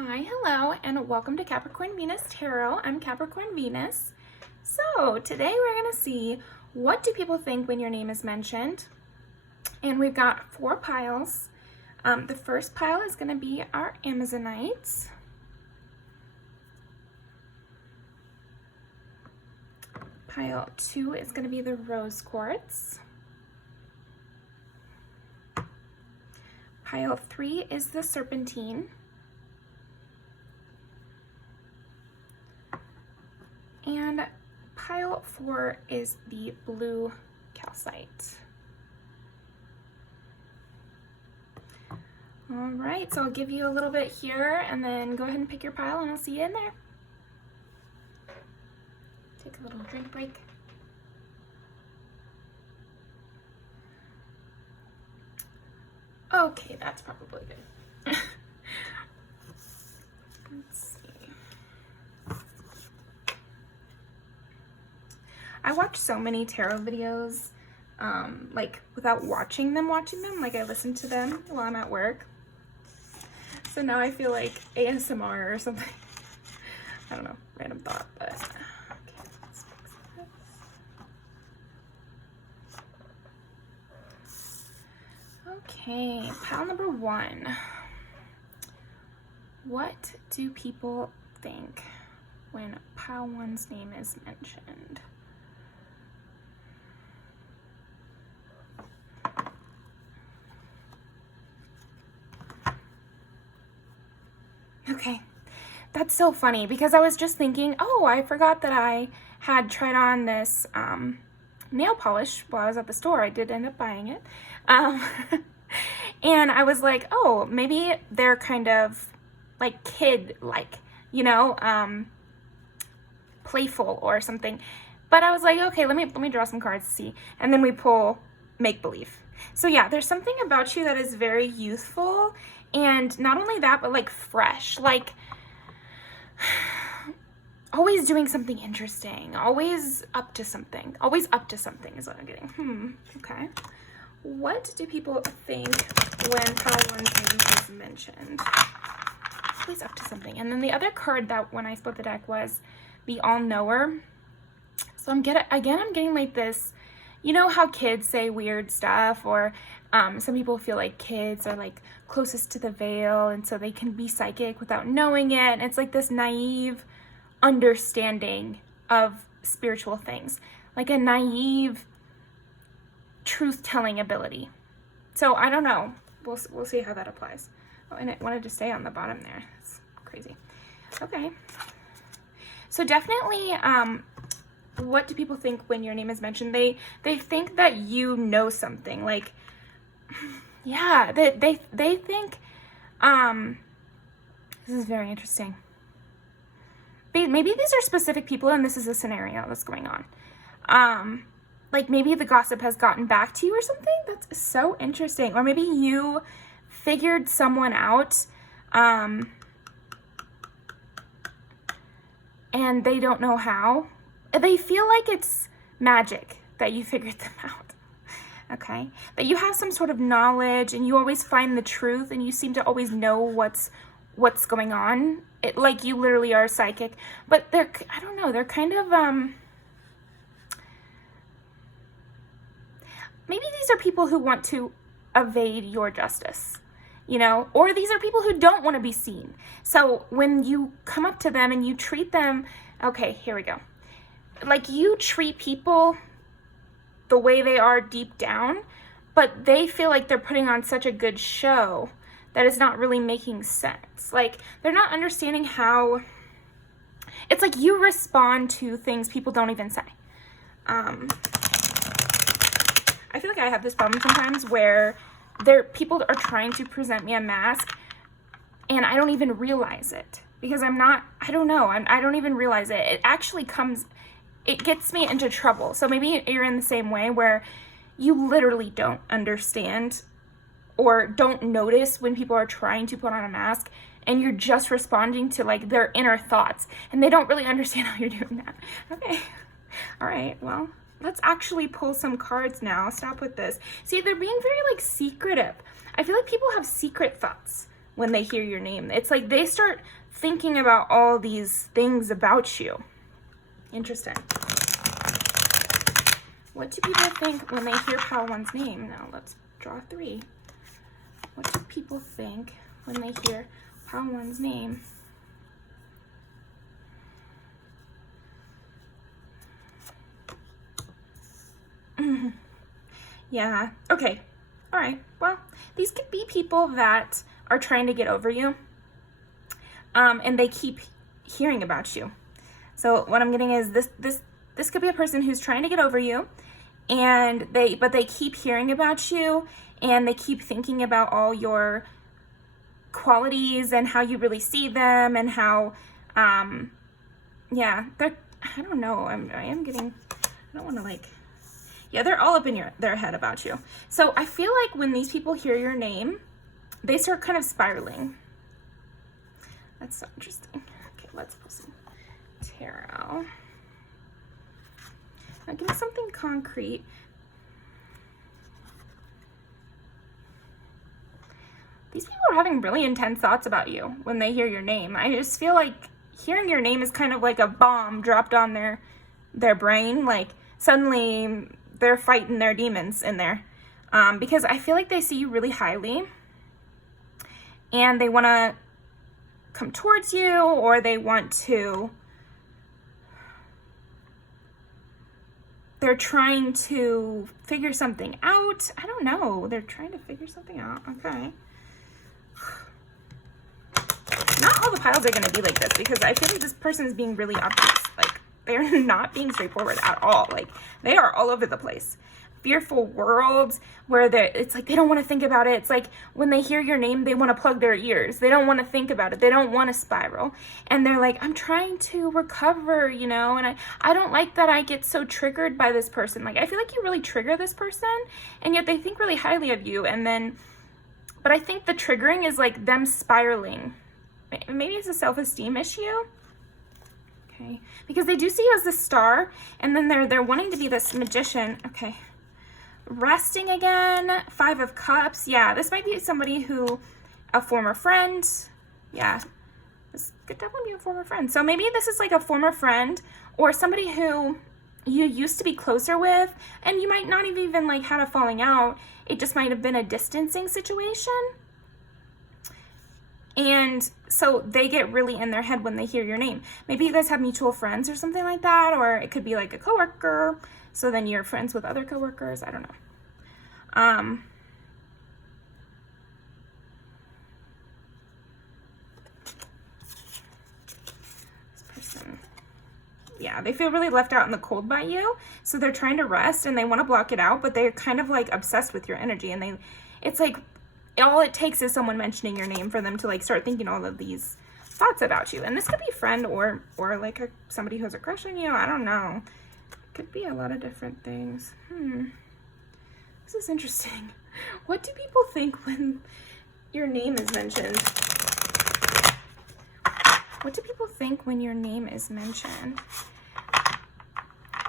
Hi, hello, and welcome to Capricorn Venus Tarot. I'm Capricorn Venus. So today we're going to see, what do people think when your name is mentioned? And we've got 4 piles. The first pile is going to be our Amazonites. Pile 2 is going to be the Rose Quartz. Pile 3 is the Serpentine. And pile 4 is the blue calcite. All right, so I'll give you a little bit here and then go ahead and pick your pile and I'll see you in there. Take a little drink break. Okay, that's probably good. Let's see. I watch so many tarot videos, like without watching them, like I listen to them while I'm at work. So now I feel like ASMR or something. I don't know, random thought, but okay, let's fix this. Okay, pile number 1. What do people think when pile 1's name is mentioned? Okay, that's so funny because I was just thinking, oh, I forgot that I had tried on this nail polish while I was at the store. I did end up buying it. And I was like, oh, maybe they're kind of like kid-like, you know, playful or something. But I was like, okay, let me draw some cards to see. And then we pull make-believe. So yeah, there's something about you that is very youthful. And not only that, but like fresh, like always doing something interesting, always up to something is what I'm getting. Okay. What do people think when pile 1's name is mentioned? Always up to something. And then the other card that when I split the deck was the all-knower. So I'm getting like this, you know how kids say weird stuff, or some people feel like kids are like closest to the veil and so they can be psychic without knowing it. And it's like this naive understanding of spiritual things, like a naive truth-telling ability. So I don't know. We'll see how that applies. Oh, and it wanted to stay on the bottom there. It's crazy. Okay. So definitely, what do people think when your name is mentioned? They think that you know something. Like, yeah, they think, this is very interesting. Maybe these are specific people and this is a scenario that's going on. Like maybe the gossip has gotten back to you or something. That's so interesting. Or maybe you figured someone out, and they don't know how. They feel like it's magic that you figured them out. Okay, that you have some sort of knowledge and you always find the truth and you seem to always know what's going on. Like you literally are psychic, but I don't know, they're kind of, maybe these are people who want to evade your justice, you know, or these are people who don't want to be seen. So when you come up to them and you treat them, okay, here we go. Like you treat people the way they are deep down, but they feel like they're putting on such a good show that it's not really making sense. Like they're not understanding how, it's like you respond to things people don't even say. I feel like I have this problem sometimes where people are trying to present me a mask and I don't even realize it because I don't even realize it. It actually it gets me into trouble. So maybe you're in the same way where you literally don't understand or don't notice when people are trying to put on a mask and you're just responding to like their inner thoughts and they don't really understand how you're doing that. Okay. All right. Well, let's actually pull some cards now. Stop with this. See, they're being very like secretive. I feel like people have secret thoughts when they hear your name. It's like they start thinking about all these things about you. Interesting. What do people think when they hear pile one's name? Now let's draw 3. What do people think when they hear pile one's name? Yeah, okay. All right, well, these could be people that are trying to get over you, and they keep hearing about you. So what I'm getting is this could be a person who's trying to get over you, and they keep hearing about you, and they keep thinking about all your qualities and how you really see them, and how, yeah, they're, I don't know, I don't want to like, yeah, they're all up in their head about you. So I feel like when these people hear your name, they start kind of spiraling. That's so interesting. Okay, let's pull some tarot. Now give me something concrete. These people are having really intense thoughts about you when they hear your name. I just feel like hearing your name is kind of like a bomb dropped on their brain. Like suddenly they're fighting their demons in there, because I feel like they see you really highly, and they want to come towards you, or they're trying to figure something out. I don't know. They're trying to figure something out. Okay. Not all the piles are going to be like this, because I feel like this person is being really obvious. Like, they're not being straightforward at all. Like, they are all over the place. Fearful worlds where it's like they don't want to think about it. It's like when they hear your name, they want to plug their ears. They don't want to think about it. They don't want to spiral. And they're like, I'm trying to recover, you know, and I don't like that I get so triggered by this person. Like, I feel like you really trigger this person, and yet they think really highly of you. And then, but I think the triggering is like them spiraling. Maybe it's a self-esteem issue. Okay, because they do see you as the star, and then they're wanting to be this magician. Okay, resting again. 5 of Cups. Yeah, this might be somebody a former friend. Yeah, this could definitely be a former friend. So maybe this is like a former friend, or somebody who you used to be closer with, and you might not have even like had a falling out. It just might have been a distancing situation. And so they get really in their head when they hear your name. Maybe you guys have mutual friends or something like that, or it could be like a coworker. So then you're friends with other coworkers. I don't know. This person, yeah, they feel really left out in the cold by you. So they're trying to rest and they want to block it out, but they're kind of like obsessed with your energy. And it's like, all it takes is someone mentioning your name for them to like start thinking all of these thoughts about you. And this could be a friend or like somebody who has a crush on you. I don't know. It could be a lot of different things. This is interesting. What do people think when your name is mentioned? What do people think when your name is mentioned?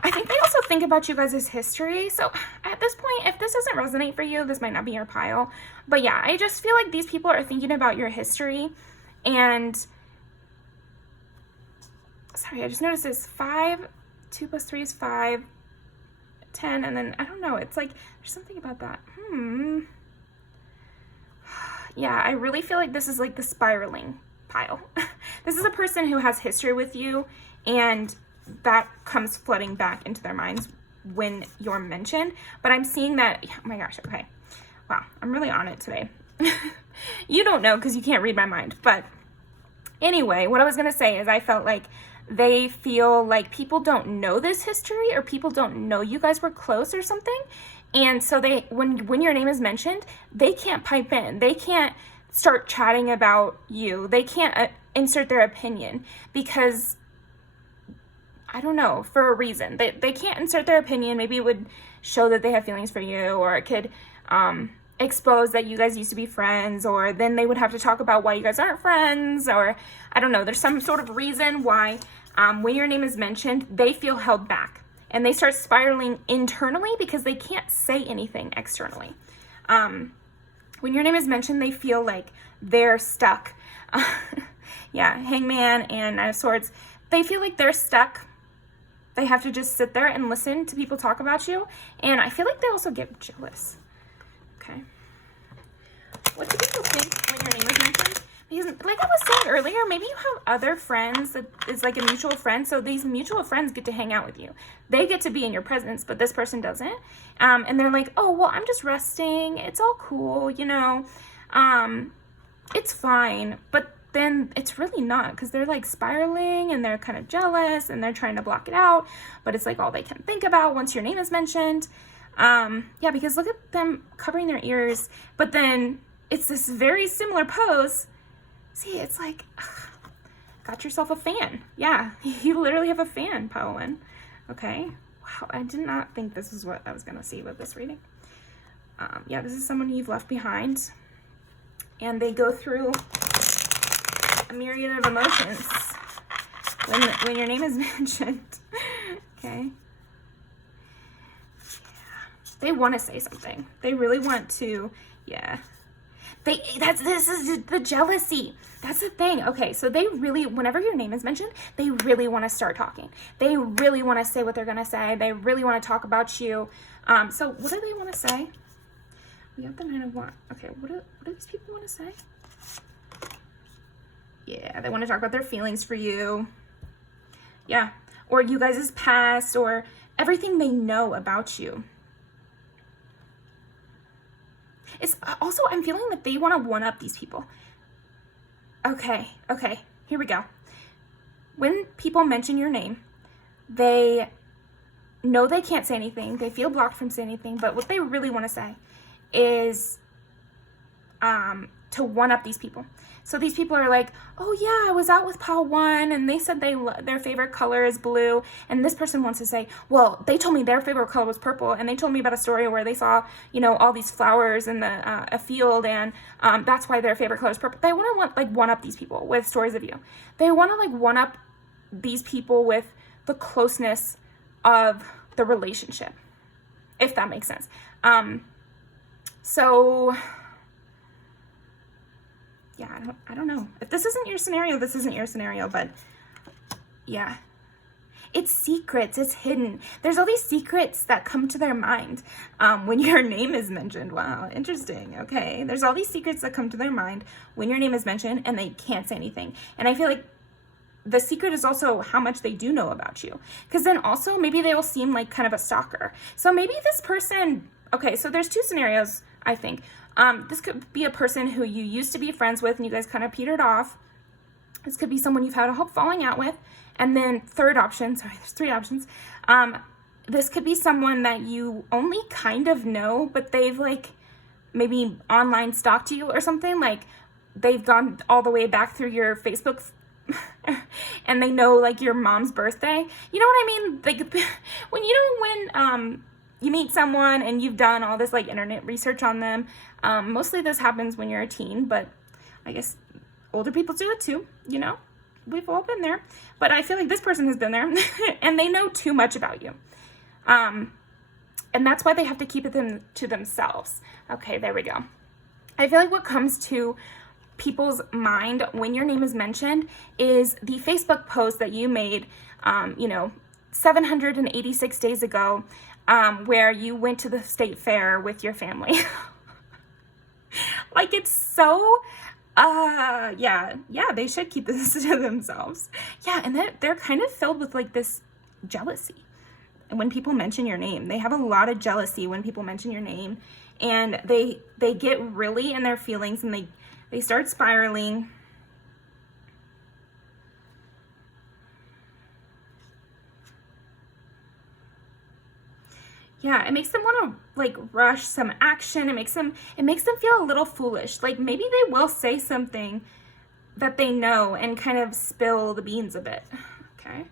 I think they also think about you guys' history. So at this point, if this doesn't resonate for you, this might not be your pile. But yeah, I just feel like these people are thinking about your history. And sorry, I just noticed this 5, 2 plus 3 is 5, 10, and then I don't know. It's like there's something about that. Yeah, I really feel like this is like the spiraling pile. This is a person who has history with you, and that comes flooding back into their minds when you're mentioned. But I'm seeing that, oh my gosh, okay. Wow, I'm really on it today. You don't know because you can't read my mind. But anyway, what I was going to say is I felt like they feel like people don't know this history, or people don't know you guys were close or something. And so they, when your name is mentioned, they can't pipe in. They can't start chatting about you. They can't insert their opinion because, I don't know, for a reason. They can't insert their opinion. Maybe it would show that they have feelings for you, or it could expose that you guys used to be friends, or then they would have to talk about why you guys aren't friends, or I don't know. There's some sort of reason why when your name is mentioned, they feel held back, and they start spiraling internally because they can't say anything externally. when your name is mentioned, they feel like they're stuck. Yeah, Hangman and Knight of Swords. They feel like they're stuck. They have to just sit there and listen to people talk about you. And I feel like they also get jealous. Okay. What do people think when your name is mentioned? Because like I was saying earlier, maybe you have other friends that is like a mutual friend. So these mutual friends get to hang out with you. They get to be in your presence, but this person doesn't. And they're like, oh, well, I'm just resting. It's all cool, you know. It's fine. But then it's really not, because they're like spiraling and they're kind of jealous and they're trying to block it out, but it's like all they can think about once your name is mentioned. Yeah, because look at them covering their ears, but then it's this very similar pose. See, it's like, got yourself a fan. Yeah, you literally have a fan, Pauline. Okay, wow, I did not think this is what I was gonna see with this reading. Yeah, this is someone you've left behind, and they go through a myriad of emotions when your name is mentioned. Okay. Yeah. They want to say something. They really want to, yeah. This is the jealousy. That's the thing. Okay, so they really, whenever your name is mentioned, they really want to start talking. They really want to say what they're going to say. They really want to talk about you. So what do they want to say? We have the Nine of Wands. Okay, what do these people want to say? Yeah, they want to talk about their feelings for you. Yeah, or you guys' past, or everything they know about you. It's also, I'm feeling that they want to one-up these people. Okay, here we go. When people mention your name, they know they can't say anything. They feel blocked from saying anything, but what they really want to say is to one-up these people. So these people are like, oh yeah, I was out with Pal 1 and they said their favorite color is blue. And this person wants to say, well, they told me their favorite color was purple. And they told me about a story where they saw, you know, all these flowers in a field, and that's why their favorite color is purple. They want to one-up these people with stories of you. They want to like one-up these people with the closeness of the relationship, if that makes sense. So yeah, I don't know. If this isn't your scenario, this isn't your scenario, but yeah. It's secrets, it's hidden. There's all these secrets that come to their mind when your name is mentioned. Wow, interesting. Okay, there's all these secrets that come to their mind when your name is mentioned, and they can't say anything. And I feel like the secret is also how much they do know about you. Because then also maybe they will seem like kind of a stalker. So maybe this person, okay, so there's two scenarios, I think. This could be a person who you used to be friends with and you guys kind of petered off. This could be someone you've had a falling out with. And then third option, sorry, there's three options. This could be someone that you only kind of know, but they've like maybe online stalked you or something. Like they've gone all the way back through your Facebook and they know like your mom's birthday. You know what I mean? Like when you meet someone and you've done all this like internet research on them. Mostly this happens when you're a teen, but I guess older people do it too, you know? We've all been there. But I feel like this person has been there and they know too much about you. And that's why they have to keep it to themselves. Okay, there we go. I feel like what comes to people's mind when your name is mentioned is the Facebook post that you made, 786 days ago, where you went to the state fair with your family. Like it's so, yeah, they should keep this to themselves. Yeah, and they're kind of filled with like this jealousy. And when people mention your name, they have a lot of jealousy when people mention your name, and they get really in their feelings and they start spiraling. Yeah, it makes them want to like rush some action. It makes them feel a little foolish. Like maybe they will say something that they know and kind of spill the beans a bit. Okay.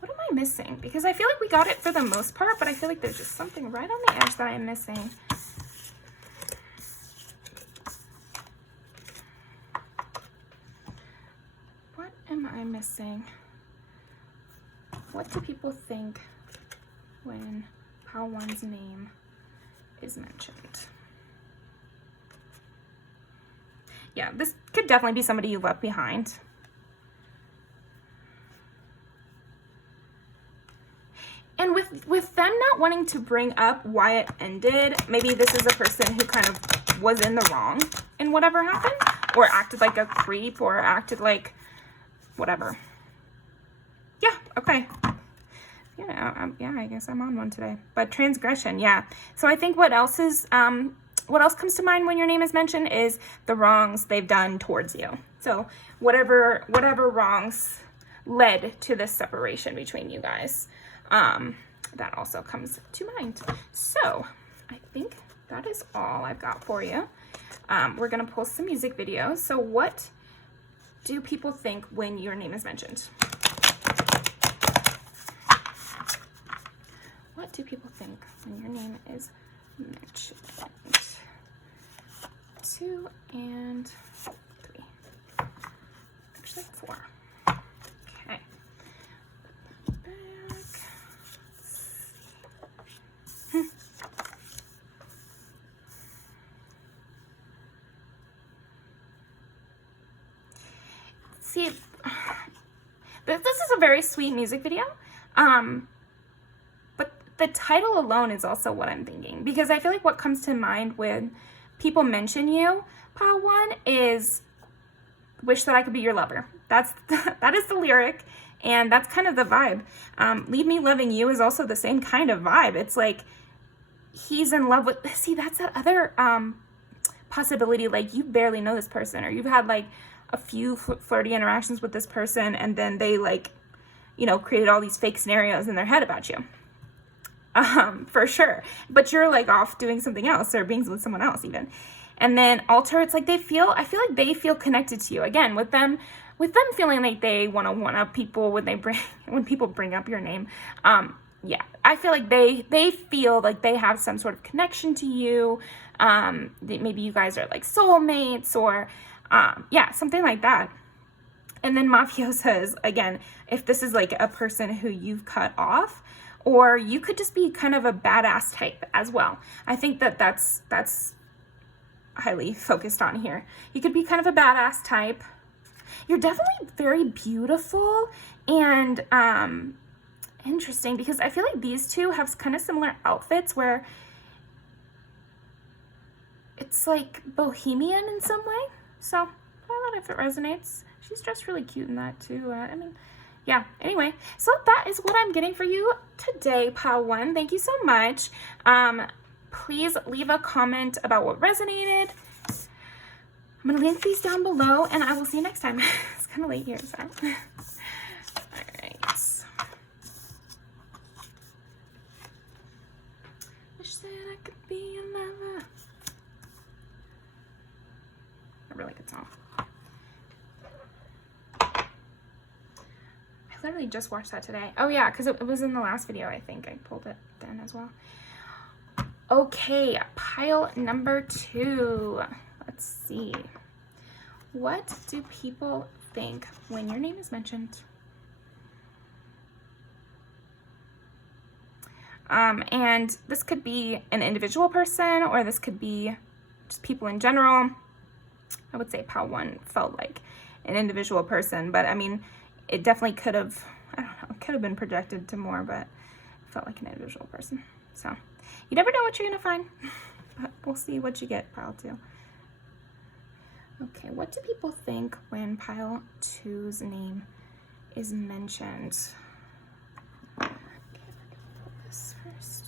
What am I missing? Because I feel like we got it for the most part, but I feel like there's just something right on the edge that I'm missing. What am I missing? What do people think when pile one's name is mentioned. Yeah, this could definitely be somebody you left behind. And with them not wanting to bring up why it ended, maybe this is a person who kind of was in the wrong in whatever happened, or acted like a creep, or acted like whatever. Yeah, okay. Yeah, I guess I'm on one today. But transgression, yeah. So I think what else comes to mind when your name is mentioned is the wrongs they've done towards you. So whatever wrongs led to this separation between you guys. That also comes to mind. So I think that is all I've got for you. We're going to pull some music videos. So what do people think when your name is mentioned? What do people think when your name is mentioned? 2 and 3. Actually, 4. Okay. See, this is a very sweet music video, but the title alone is also what I'm thinking, because I feel like what comes to mind when people mention you, pile one, is wish that I could be your lover. That is the lyric, and that's kind of the vibe. Leave me loving you is also the same kind of vibe. It's like he's in love with, see, that's that other possibility, like you barely know this person, or you've had like a few flirty interactions with this person, and then they like, you know, created all these fake scenarios in their head about you. For sure. But you're like off doing something else, or being with someone else even. And then alter, it's like I feel like they feel connected to you. Again, with them feeling like they want to one-up people when people bring up your name. Yeah, I feel like they feel like they have some sort of connection to you. Maybe you guys are like soulmates, or yeah, something like that. And then mafiosa is, again, if this is like a person who you've cut off, or you could just be kind of a badass type as well. I think that's highly focused on here. You could be kind of a badass type. You're definitely very beautiful and interesting, because I feel like these two have kind of similar outfits where it's like bohemian in some way. So I don't know if it resonates. She's dressed really cute in that too. I mean, yeah, anyway, so that is what I'm getting for you today, pile one. Thank you so much. Please leave a comment about what resonated. I'm going to link these down below, and I will see you next time. It's kind of late here, so. All right. Wish that I could be your lover. A really good song. I literally just watched that today. Oh yeah, because it was in the last video, I think. I pulled it then as well. Okay, pile number 2. Let's see. What do people think when your name is mentioned? And this could be an individual person, or this could be just people in general. I would say pile 1 felt like an individual person, but I mean, it definitely could have, I don't know, it could have been projected to more, but it felt like an individual person. So you never know what you're going to find, but we'll see what you get, pile 2. Okay, what do people think when pile 2's name is mentioned? Okay, we're going to pull this first.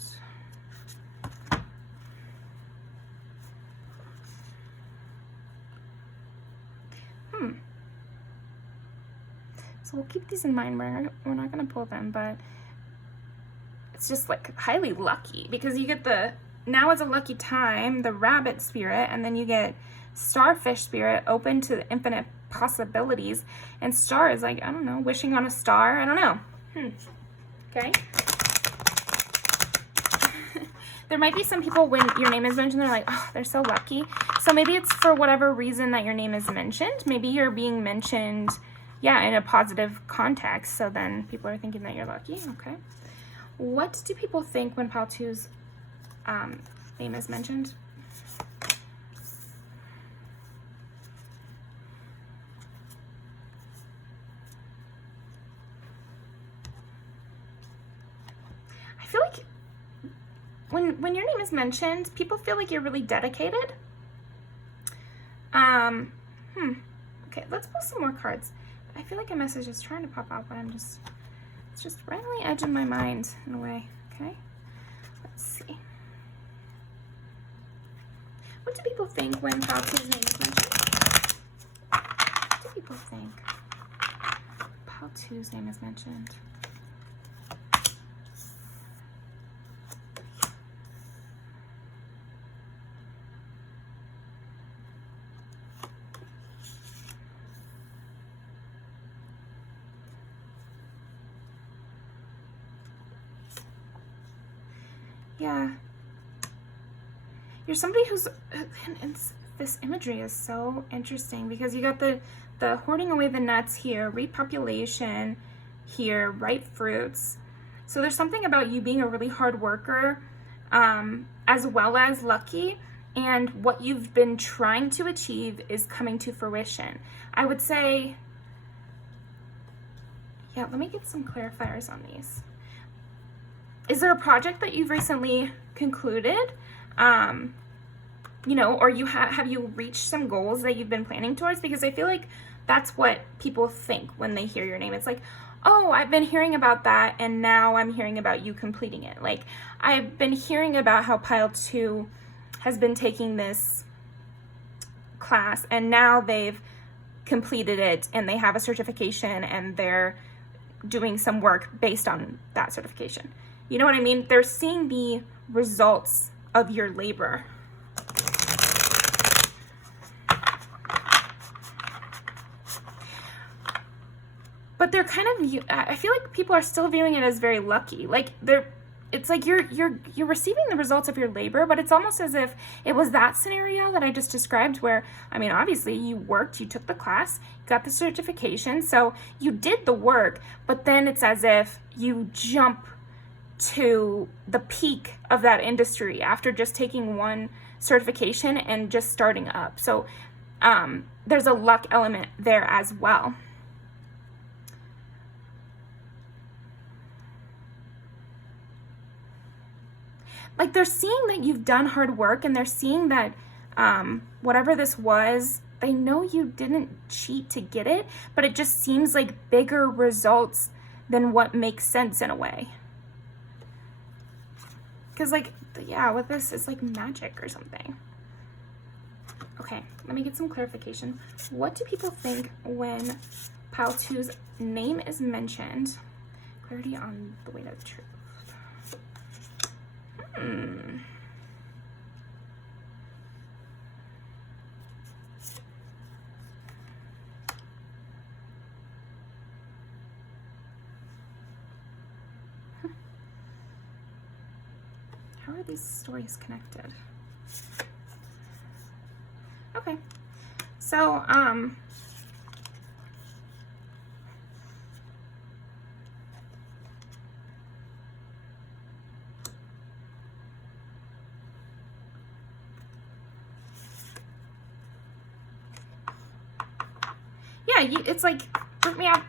So we'll keep these in mind. We're not going to pull them, but it's just like highly lucky, because you get the, now is a lucky time, the rabbit spirit, and then you get starfish spirit, open to infinite possibilities, and star is like, I don't know, wishing on a star. I don't know. Okay. There might be some people when your name is mentioned, they're like, oh, they're so lucky. So maybe it's for whatever reason that your name is mentioned. Maybe you're being mentioned, yeah, in a positive context. So then people are thinking that you're lucky. Okay. What do people think when pile two's name is mentioned? I feel like when your name is mentioned, people feel like you're really dedicated. Okay, let's pull some more cards. I feel like a message is trying to pop out, but it's just right on the edge of my mind in a way. Okay, let's see. What do people think when pile two's name is mentioned? What do people think? Pile two's name is mentioned. Yeah, you're somebody who's, and this imagery is so interesting because you got the hoarding away the nuts here, repopulation here, ripe fruits. So there's something about you being a really hard worker, as well as lucky, and what you've been trying to achieve is coming to fruition. I would say, yeah, let me get some clarifiers on these. Is there a project that you've recently concluded? You know, or have you reached some goals that you've been planning towards? Because I feel like that's what people think when they hear your name. It's like, oh, I've been hearing about that, and now I'm hearing about you completing it. Like, I've been hearing about how pile two has been taking this class, and now they've completed it, and they have a certification, and they're doing some work based on that certification. You know what I mean? They're seeing the results of your labor. But they're kind of, I feel like people are still viewing it as very lucky. Like it's like you're receiving the results of your labor, but it's almost as if it was that scenario that I just described where, I mean, obviously you worked, you took the class, got the certification, so you did the work, but then it's as if you jump to the peak of that industry after just taking one certification and just starting up. So there's a luck element there as well. Like, they're seeing that you've done hard work, and they're seeing that whatever this was, they know you didn't cheat to get it, but it just seems like bigger results than what makes sense in a way. Because, like, yeah, with this, it's like magic or something. Okay, let me get some clarification. What do people think when pile two's name is mentioned? Clarity on the way to the truth. How are these stories connected? Okay, so yeah, it's like, rip me out.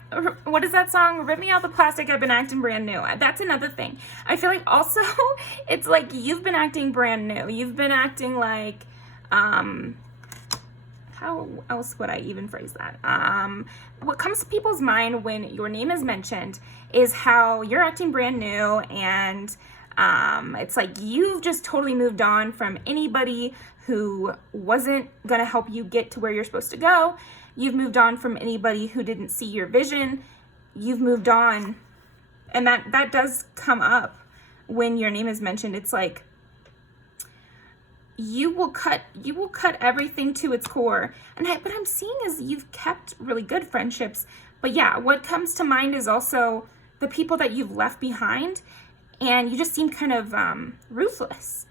What is that song? Rip me out the plastic. I've been acting brand new. That's another thing. I feel like also it's like you've been acting brand new. You've been acting like, how else would I even phrase that? What comes to people's mind when your name is mentioned is how you're acting brand new, and it's like you've just totally moved on from anybody who wasn't gonna help you get to where you're supposed to go. You've moved on from anybody who didn't see your vision. You've moved on, and that does come up when your name is mentioned. It's like you will cut everything to its core. And what I'm seeing is you've kept really good friendships. But yeah, what comes to mind is also the people that you've left behind, and you just seem kind of ruthless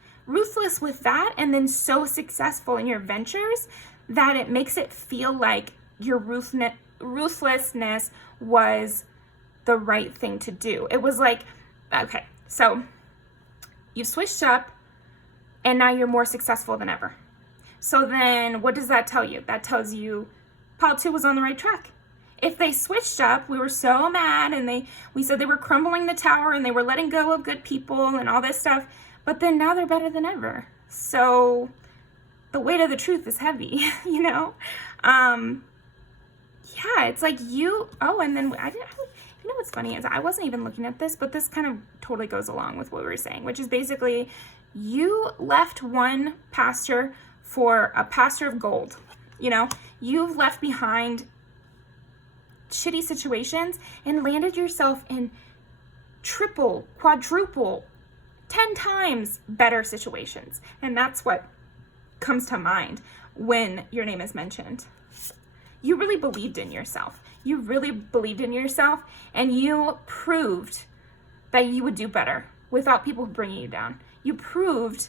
with that, and then so successful in your ventures that it makes it feel like your ruthlessness was the right thing to do. It was like, okay, So you've switched up and now you're more successful than ever. So then what does that tell you? That tells you pile 2 was on the right track. If they switched up, we were so mad and we said they were crumbling the tower and they were letting go of good people and all this stuff, but then now they're better than ever. So the weight of the truth is heavy, you know? Yeah, it's like and then you know what's funny is I wasn't even looking at this, but this kind of totally goes along with what we were saying, which is basically you left one pasture for a pasture of gold. You know, you've left behind shitty situations and landed yourself in triple, quadruple, 10 times better situations. And that's what comes to mind when your name is mentioned. You really believed in yourself. You really believed in yourself, and you proved that you would do better without people bringing you down. You proved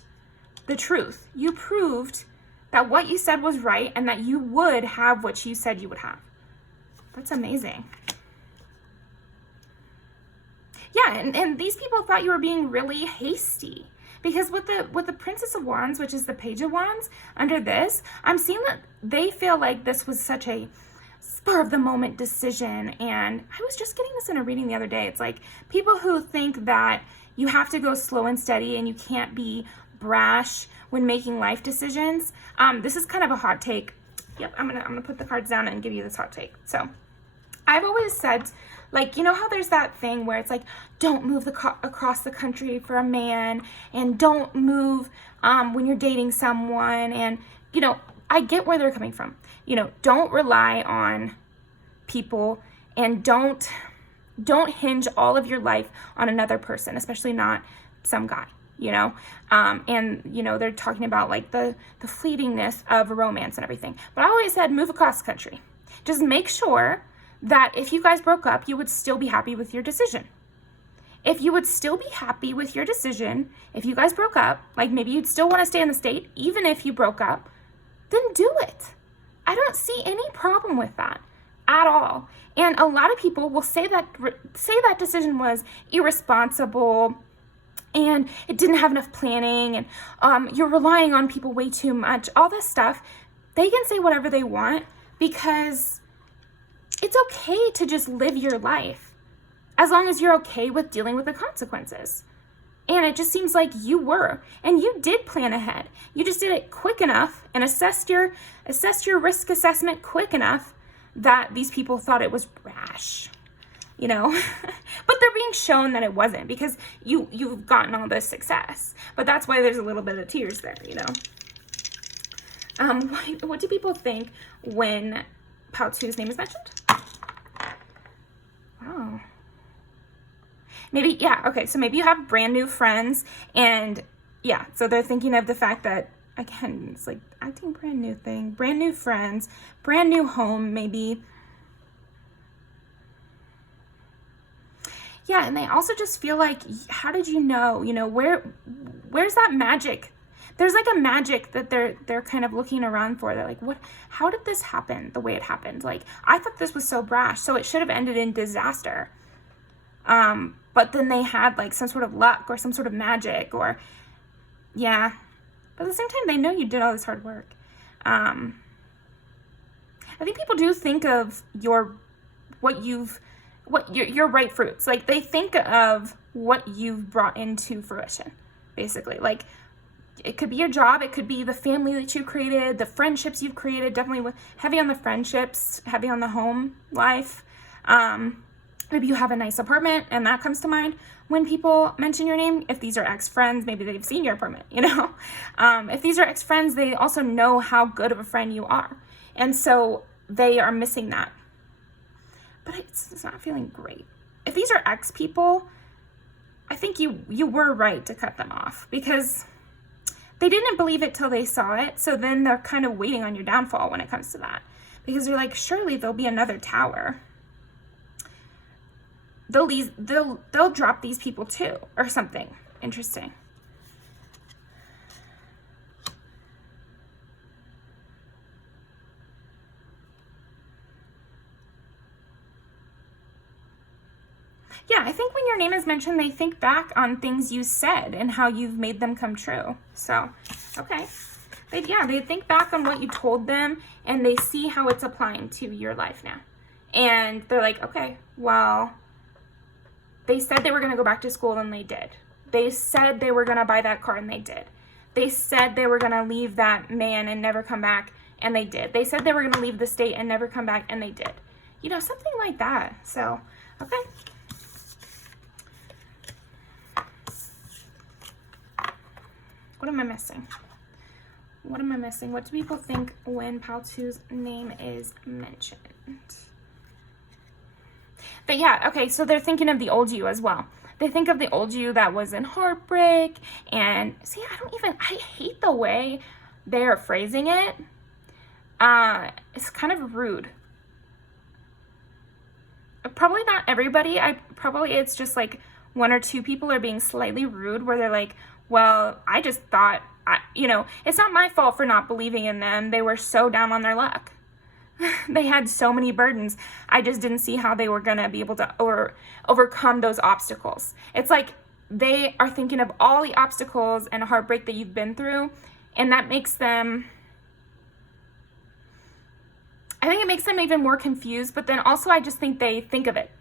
the truth. You proved that what you said was right and that you would have what you said you would have. That's amazing. Yeah, and these people thought you were being really hasty. Because with the Princess of Wands, which is the Page of Wands, under this, I'm seeing that they feel like this was such a spur of the moment decision. And I was just getting this in a reading the other day. It's like people who think that you have to go slow and steady and you can't be brash when making life decisions. This is kind of a hot take. Yep, I'm gonna put the cards down and give you this hot take. So I've always said, like, you know how there's that thing where it's like, don't move across the country for a man, and don't move when you're dating someone, and, you know, I get where they're coming from. You know, don't rely on people, and don't hinge all of your life on another person, especially not some guy, you know? And, you know, they're talking about, like, the fleetingness of romance and everything. But I always said, move across the country. Just make sure that if you guys broke up, you would still be happy with your decision. If you would still be happy with your decision, if you guys broke up, like maybe you'd still want to stay in the state, even if you broke up, then do it. I don't see any problem with that at all. And a lot of people will say that decision was irresponsible and it didn't have enough planning, and you're relying on people way too much, all this stuff. They can say whatever they want, because it's okay to just live your life as long as you're okay with dealing with the consequences. And it just seems like you were, and you did plan ahead. You just did it quick enough and assessed your risk assessment quick enough that these people thought it was rash, you know. But they're being shown that it wasn't, because you've gotten all this success. But that's why there's a little bit of tears there, you know. What do people think when Pile 2's name is mentioned? Wow. Maybe, yeah, okay, so maybe you have brand new friends, and yeah, so they're thinking of the fact that, again, it's like acting brand new thing, brand new friends, brand new home, maybe. Yeah, and they also just feel like, how did you know, where's that magic? There's like a magic that they're kind of looking around for. They're like, how did this happen the way it happened? Like, I thought this was so brash, so it should have ended in disaster. But then they had like some sort of luck or some sort of magic, or, yeah. But at the same time, they know you did all this hard work. I think people do think of your right fruits. Like, they think of what you've brought into fruition, basically. Like, it could be your job, it could be the family that you created, the friendships you've created, definitely heavy on the friendships, heavy on the home life. Maybe you have a nice apartment, and that comes to mind when people mention your name. If these are ex-friends, maybe they've seen your apartment, you know? If these are ex-friends, they also know how good of a friend you are. And so they are missing that. But it's not feeling great. If these are ex-people, I think you were right to cut them off, because they didn't believe it till they saw it. So then they're kind of waiting on your downfall when it comes to that, because they're like, surely there'll be another tower. They'll drop these people too, or something interesting. Yeah, I think when your name is mentioned, they think back on things you said and how you've made them come true. So, okay. They think back on what you told them, and they see how it's applying to your life now. And they're like, okay, well, they said they were going to go back to school, and they did. They said they were going to buy that car, and they did. They said they were going to leave that man and never come back, and they did. They said they were going to leave the state and never come back, and they did. You know, something like that. So, okay. What am I missing? What am I missing? What do people think when Pal 2's name is mentioned? But yeah, okay, so they're thinking of the old you as well. They think of the old you that was in heartbreak, and see, I hate the way they're phrasing it. It's kind of rude. Probably not everybody. It's just like one or two people are being slightly rude, where they're like, well, I just thought, it's not my fault for not believing in them. They were so down on their luck. They had so many burdens. I just didn't see how they were going to be able to overcome those obstacles. It's like they are thinking of all the obstacles and heartbreak that you've been through, and that makes them, I think it makes them even more confused, but then also I just think they think of it.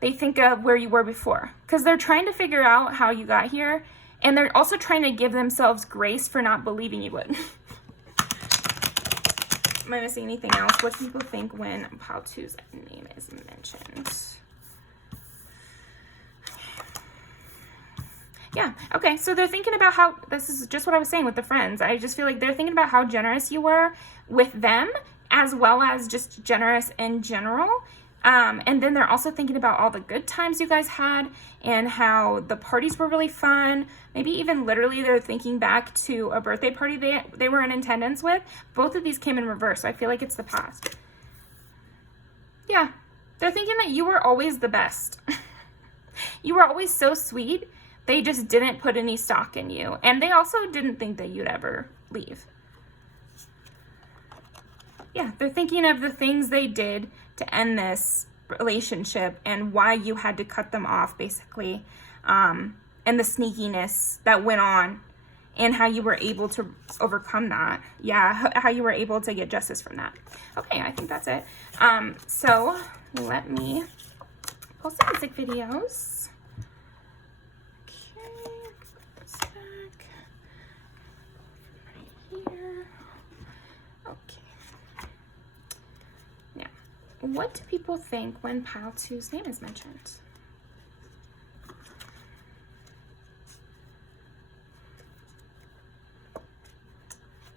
They think of where you were before, because they're trying to figure out how you got here, and they're also trying to give themselves grace for not believing you would. Am I missing anything else? What do people think when Pal 2's name is mentioned? Yeah, okay, so they're thinking about how, this is just what I was saying with the friends. I just feel like they're thinking about how generous you were with them, as well as just generous in general. And then they're also thinking about all the good times you guys had and how the parties were really fun. Maybe even literally they're thinking back to a birthday party they were in attendance with. Both of these came in reverse, so I feel like it's the past. Yeah, they're thinking that you were always the best. You were always so sweet. They just didn't put any stock in you. And they also didn't think that you'd ever leave. Yeah, they're thinking of the things they did to end this relationship and why you had to cut them off, basically, and the sneakiness that went on and how you were able to overcome that. Yeah, how you were able to get justice from that. Okay, I think that's it. So let me pull some music videos. Okay, put this back right here. Okay. What do people think when Pal 2's name is mentioned?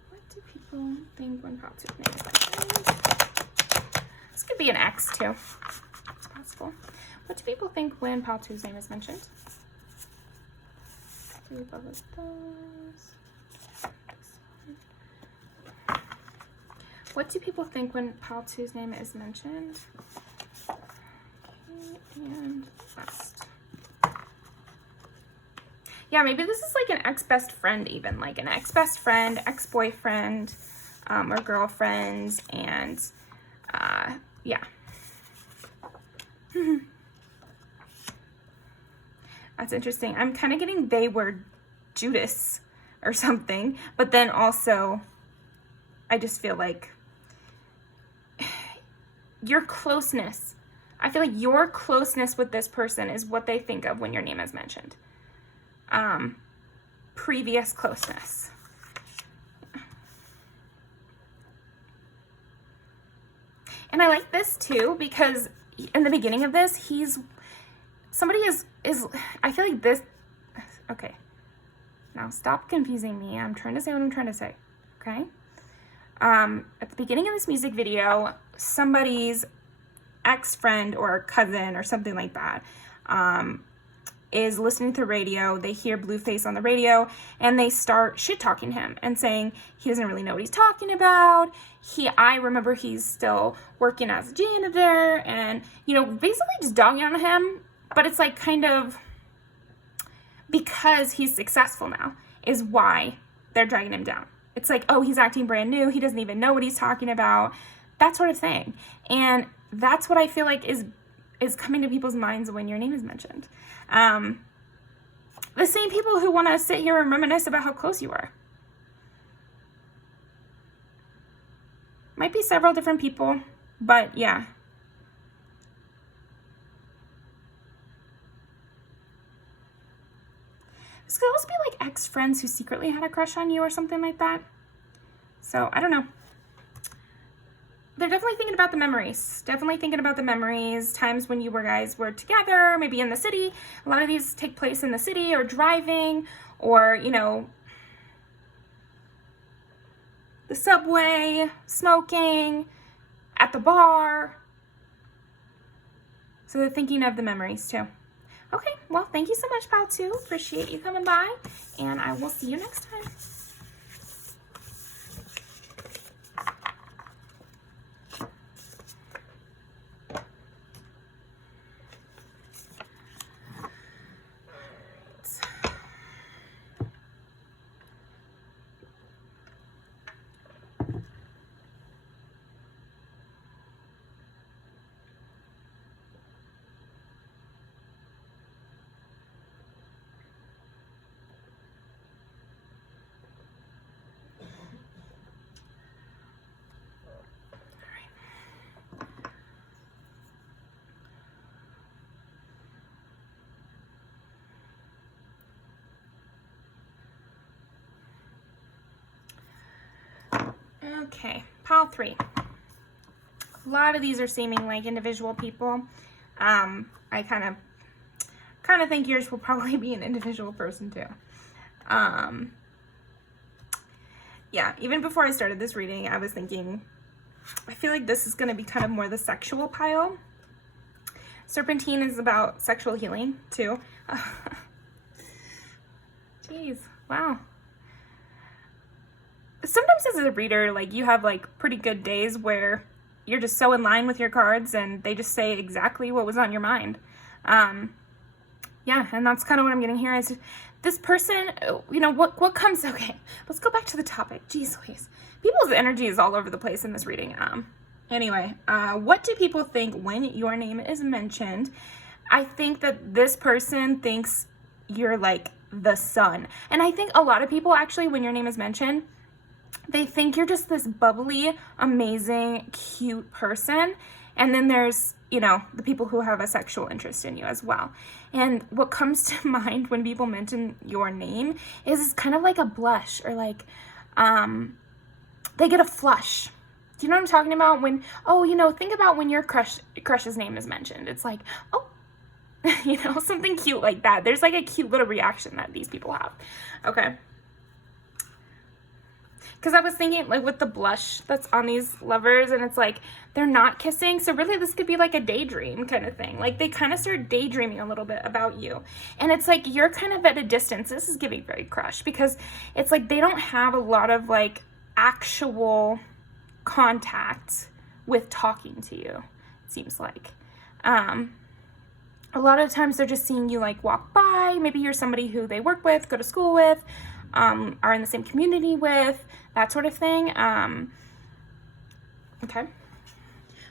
What do people think when Pal 2's name is mentioned? This could be an X too. It's possible. What do people think when Pal 2's name is mentioned? What do people think when Pal 2's name is mentioned? Okay, and last. Yeah, maybe this is like an ex-best friend even, like an ex-best friend, ex-boyfriend, or girlfriend, and yeah. That's interesting. I'm kind of getting they were Judas or something, but then also I just feel like your closeness, I feel like your closeness with this person is what they think of when your name is mentioned. Previous closeness. And I like this too, because in the beginning of this, somebody is, I feel like this, okay. Now stop confusing me. I'm trying to say what I'm trying to say, okay? At the beginning of this music video, somebody's ex-friend or cousin or something like that is listening to radio. They hear Blueface on the radio, and they start shit-talking him and saying he doesn't really know what he's talking about. I remember he's still working as a janitor, and, basically just dogging on him. But it's like kind of because he's successful now is why they're dragging him down. It's like, oh, he's acting brand new. He doesn't even know what he's talking about. That sort of thing. And that's what I feel like is is coming to people's minds when your name is mentioned. The same people who want to sit here and reminisce about how close you are. Might be several different people, but yeah. This could also be like ex-friends who secretly had a crush on you or something like that. So, I don't know. They're definitely thinking about the memories. Definitely thinking about the memories, times when you guys were together, maybe in the city. A lot of these take place in the city or driving or, you know, the subway, smoking, at the bar. So they're thinking of the memories too. Okay, well, thank you so much, Pal 2. Appreciate you coming by, and I will see you next time. Okay, pile 3. A lot of these are seeming like individual people. I kind of think yours will probably be an individual person too. Yeah, even before I started this reading, I was thinking, I feel like this is going to be kind of more the sexual pile. Serpentine is about sexual healing too. Jeez, wow. Sometimes as a reader, like, you have like pretty good days where you're just so in line with your cards and they just say exactly what was on your mind. Yeah, and that's kind of what I'm getting here is this person, you know, what comes, okay, let's go back to the topic. Jeez Louise. People's energy is all over the place in this reading. Anyway, what do people think when your name is mentioned? I think that this person thinks you're like the sun. And I think a lot of people actually, when your name is mentioned, they think you're just this bubbly, amazing, cute person. And then there's, you know, the people who have a sexual interest in you as well. And what comes to mind when people mention your name is it's kind of like a blush or like, they get a flush. Do you know what I'm talking about? When, oh, you know, think about when your crush's name is mentioned. It's like, oh, you know, something cute like that. There's like a cute little reaction that these people have. Okay. Because I was thinking, like, with the blush that's on these lovers, and it's like, they're not kissing, so really this could be like a daydream kind of thing. Like, they kind of start daydreaming a little bit about you. And it's like, you're kind of at a distance. This is giving very crush, because it's like, they don't have a lot of, like, actual contact with talking to you, it seems like. A lot of times they're just seeing you, like, walk by. Maybe you're somebody who they work with, go to school with, are in the same community with, that sort of thing. Okay.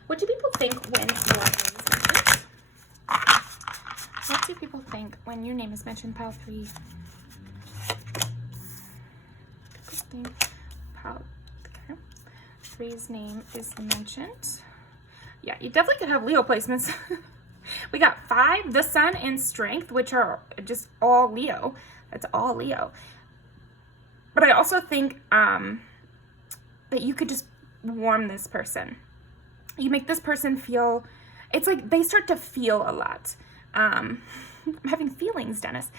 What do people think when your name is mentioned? What do people think when your name is mentioned, pile 3? People think pile, okay. 3's name is mentioned. Yeah, you definitely could have Leo placements. We got 5, the Sun, and Strength, which are just all Leo. That's all Leo. But I also think that you could just warm this person. You make this person feel, it's like they start to feel a lot. I'm having feelings, Dennis.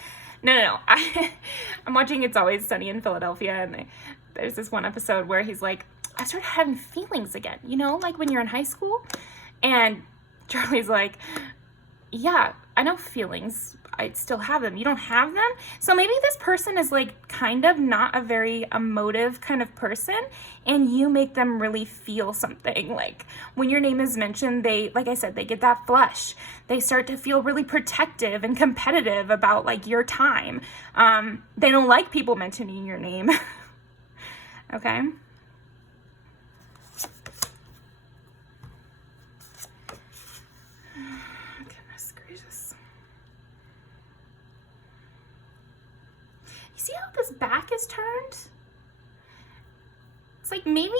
No. I'm watching It's Always Sunny in Philadelphia, and there's this one episode where he's like, I started having feelings again. You know, like when you're in high school? And Charlie's like, yeah, I know feelings. I still have them. You don't have them? So maybe this person is like kind of not a very emotive kind of person, and you make them really feel something. Like when your name is mentioned, they, like I said, they get that flush. They start to feel really protective and competitive about like your time. They don't like people mentioning your name. Okay. it's like maybe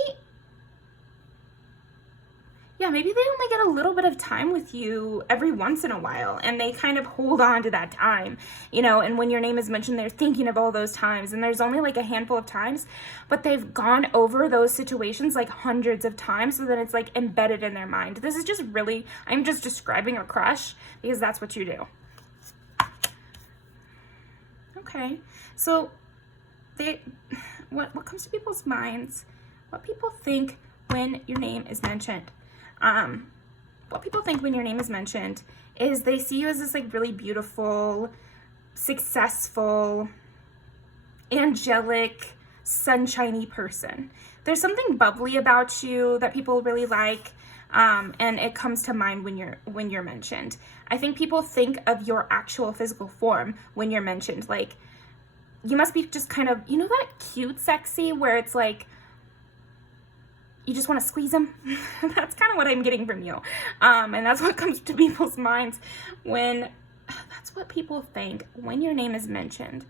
they only get a little bit of time with you every once in a while, and they kind of hold on to that time, you know, and when your name is mentioned, they're thinking of all those times, and there's only like a handful of times, but they've gone over those situations like hundreds of times, so that it's like embedded in their mind. This is just really, I'm just describing a crush because that's what you do. Okay, so what comes to people's minds, what people think when your name is mentioned. What people think when your name is mentioned is they see you as this like really beautiful, successful, angelic, sunshiny person. There's something bubbly about you that people really like, and it comes to mind when you're mentioned. I think people think of your actual physical form when you're mentioned. Like, you must be just kind of, you know, that cute sexy where it's like you just want to squeeze them. That's kind of what I'm getting from you. And that's what comes to people's minds that's what people think when your name is mentioned.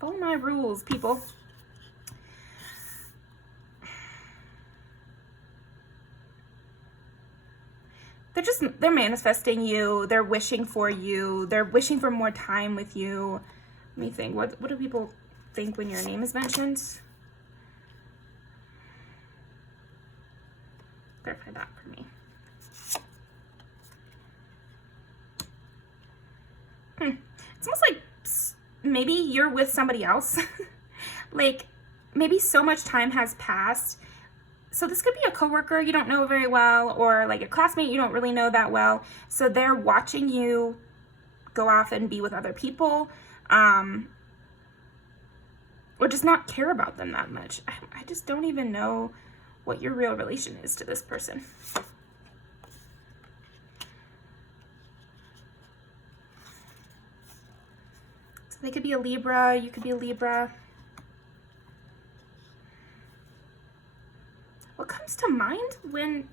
Follow my rules, people. They're manifesting you. They're wishing for you. They're wishing for more time with you. Let me think. What do people think when your name is mentioned? Clarify that for me. It's almost like maybe you're with somebody else. Like, maybe so much time has passed. So this could be a coworker you don't know very well, or like a classmate you don't really know that well. So they're watching you go off and be with other people, or just not care about them that much. I just don't even know what your real relation is to this person. So they could be a Libra, you could be a Libra. What comes to mind when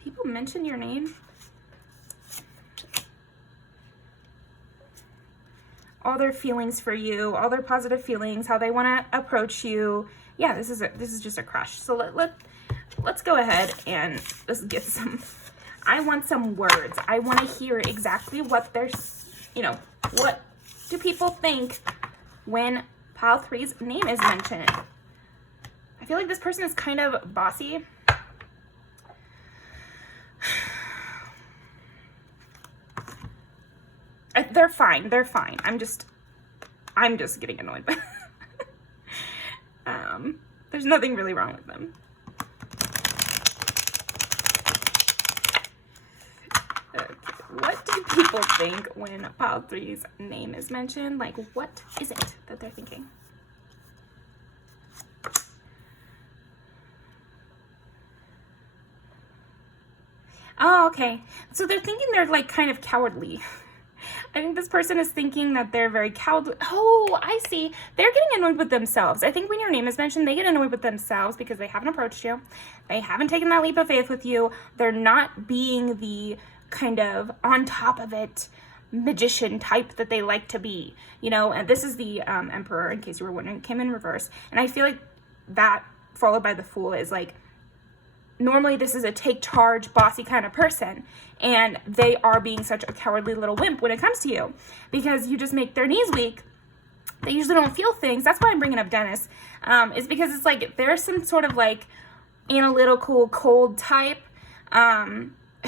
people mention your name? All their feelings for you, all their positive feelings, how they want to approach you. Yeah, this is just a crush. So let's go ahead and let's get some. I want some words. I want to hear exactly what what do people think when pile 3's name is mentioned. I feel like this person is kind of bossy. They're fine. They're fine. I'm just getting annoyed by there's nothing really wrong with them. Okay. What do people think when pile 3's name is mentioned? Like, what is it that they're thinking? Oh, okay. So they're thinking they're like kind of cowardly. I think this person is thinking that they're very cowardly. Oh, I see. They're getting annoyed with themselves. I think when your name is mentioned, they get annoyed with themselves because they haven't approached you. They haven't taken that leap of faith with you. They're not being the kind of on top of it magician type that they like to be, you know. And this is the Emperor, in case you were wondering. It came in reverse. And I feel like that followed by the Fool is like, normally this is a take charge, bossy kind of person, and they are being such a cowardly little wimp when it comes to you because you just make their knees weak. They usually don't feel things. That's why I'm bringing up Dennis, is because it's like there's some sort of like analytical, cold type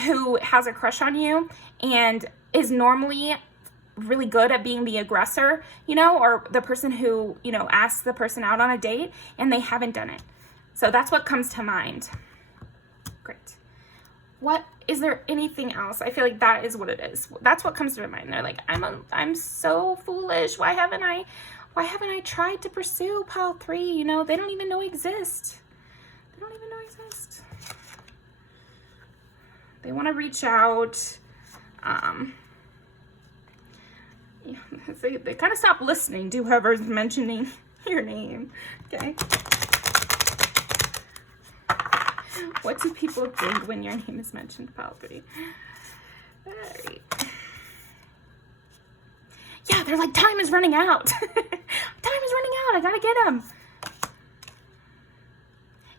who has a crush on you and is normally really good at being the aggressor, you know, or the person who, you know, asks the person out on a date and they haven't done it. So that's what comes to mind. Great. What is there anything else? I feel like that is what it is. That's what comes to my mind. They're like, I'm so foolish. Why haven't I tried to pursue pile 3? You know, they don't even know exist. They don't even know exist. They want to reach out. Yeah, they kind of stop listening to whoever's mentioning your name. Okay. What do people think when your name is mentioned, pile 3? All right. Yeah, they're like, time is running out. Time is running out. I gotta get him.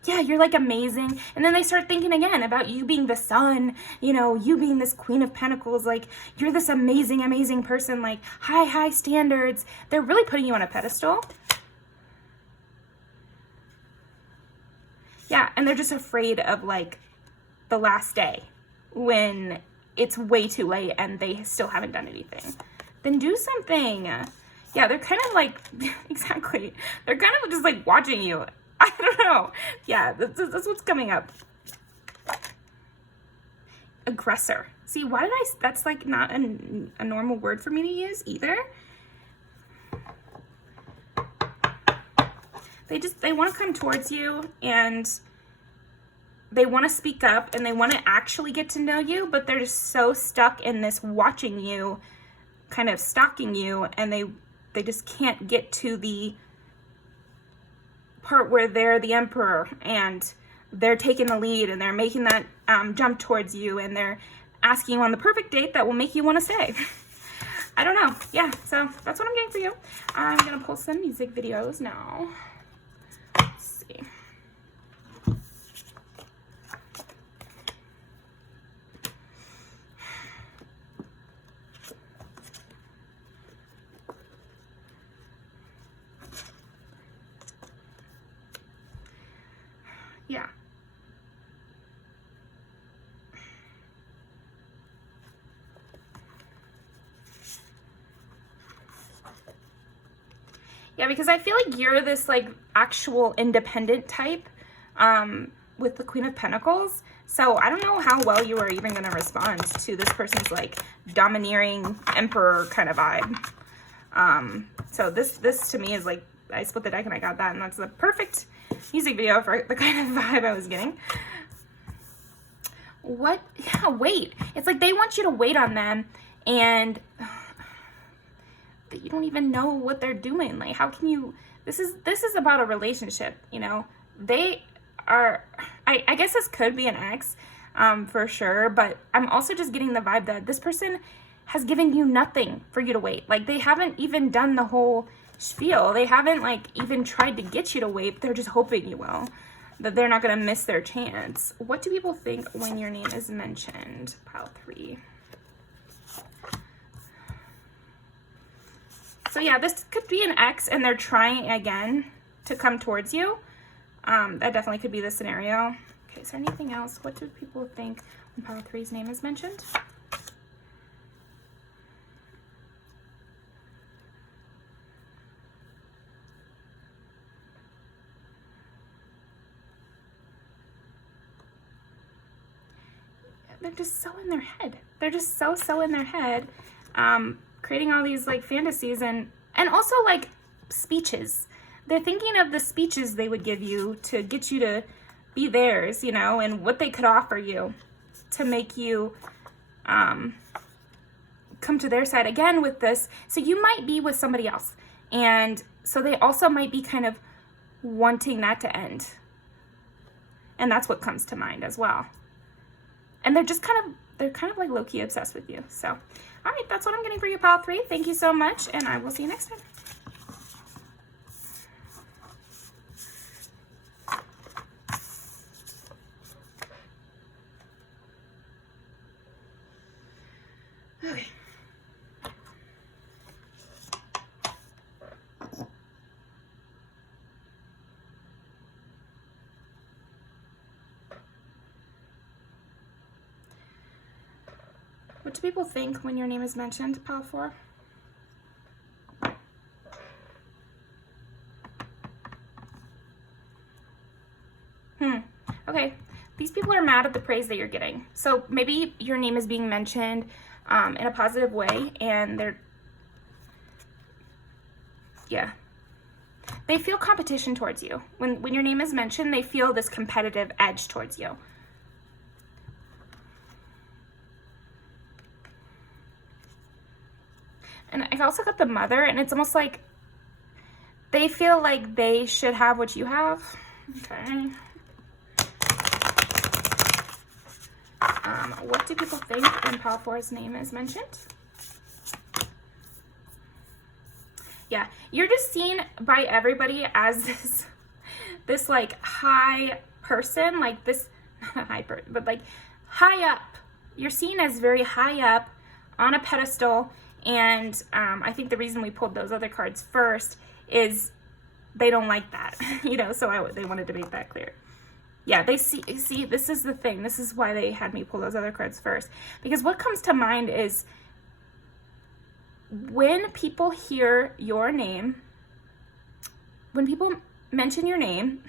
yeah, you're like amazing. And then they start thinking again about you being the sun, you know, you being this Queen of Pentacles, like you're this amazing, amazing person, like high standards. They're really putting you on a pedestal. Yeah, and they're just afraid of like the last day when it's way too late and they still haven't done anything. Then do something. Yeah, they're kind of like, exactly. They're kind of just like watching you. I don't know. Yeah, that's what's coming up. Aggressor. See, why did that's like not a normal word for me to use either. They want to come towards you and they want to speak up and they want to actually get to know you, but they're just so stuck in this watching you, kind of stalking you, and they just can't get to the part where they're the emperor and they're taking the lead and they're making that jump towards you and they're asking you on the perfect date that will make you want to stay. I don't know. Yeah, so that's what I'm getting for you. I'm going to pull some music videos now. Let's see. Yeah. Yeah, because I feel like you're this like actual independent type with the Queen of Pentacles. So I don't know how well you are even going to respond to this person's like domineering emperor kind of vibe. So this to me is like, I split the deck and I got that, and that's the perfect music video for the kind of vibe I was getting. What? Yeah, wait. It's like they want you to wait on them and you don't even know what they're doing. Like, how can you, this is about a relationship, you know? They are, I guess this could be an ex, for sure, but I'm also just getting the vibe that this person has given you nothing for you to wait. Like, they haven't even done the whole spiel. They haven't, like, even tried to get you to wait. They're just hoping you will, that they're not going to miss their chance. What do people think when your name is mentioned? Pile 3. So yeah, this could be an ex and they're trying again to come towards you. That definitely could be the scenario. Okay, is there anything else? What do people think when Pile 3's name is mentioned? They're just so in their head. They're just so in their head. Creating all these like fantasies and also like speeches. They're thinking of the speeches they would give you to get you to be theirs, you know, and what they could offer you to make you come to their side again with this. So you might be with somebody else, and so they also might be kind of wanting that to end, and that's what comes to mind as well. And they're just kind of like low-key obsessed with you. So, all right, that's what I'm getting for you, Pile 3. Thank you so much, and I will see you next time. Okay. What do people think when your name is mentioned, Pile 4? Okay. These people are mad at the praise that you're getting. So maybe your name is being mentioned in a positive way, and they feel competition towards you. When your name is mentioned, they feel this competitive edge towards you. And I also got the Mother, and it's almost like they feel like they should have what you have. Okay. What do people think when Pile 4's name is mentioned? Yeah, you're just seen by everybody as this like high person, like this, not a high person, but like high up. You're seen as very high up on a pedestal. And I think the reason we pulled those other cards first is they don't like that, you know, so they wanted to make that clear. Yeah, they see, this is the thing. This is why they had me pull those other cards first. Because what comes to mind is when people hear your name, when people mention your name,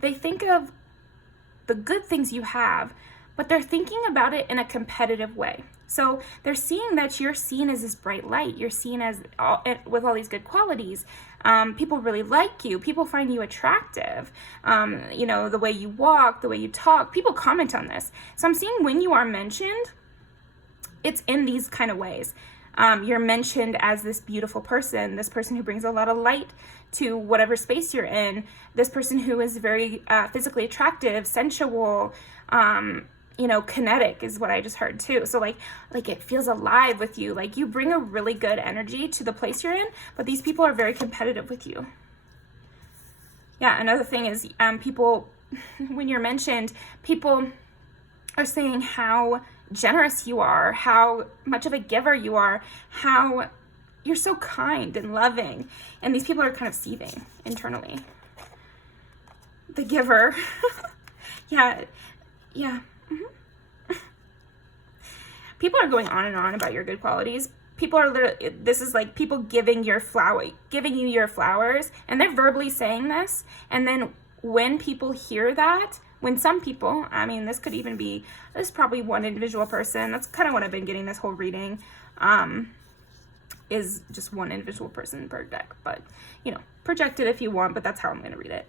they think of the good things you have, but they're thinking about it in a competitive way. So they're seeing that you're seen as this bright light. You're seen as with all these good qualities. People really like you. People find you attractive. You know, the way you walk, the way you talk. People comment on this. So I'm seeing when you are mentioned, it's in these kind of ways. You're mentioned as this beautiful person, this person who brings a lot of light to whatever space you're in, this person who is very physically attractive, sensual, you know, kinetic is what I just heard too. So like it feels alive with you. Like you bring a really good energy to the place you're in, but these people are very competitive with you. Yeah, another thing is people, when you're mentioned, people are saying how generous you are, how much of a giver you are, how you're so kind and loving. And these people are kind of seething internally. The giver. Yeah. People are going on and on about your good qualities. People are literally, this is like people giving you your flowers, and they're verbally saying this. And then when people hear that, when some people, I mean, this is probably one individual person. That's kind of what I've been getting this whole reading, is just one individual person per deck. But, you know, project it if you want, but that's how I'm going to read it.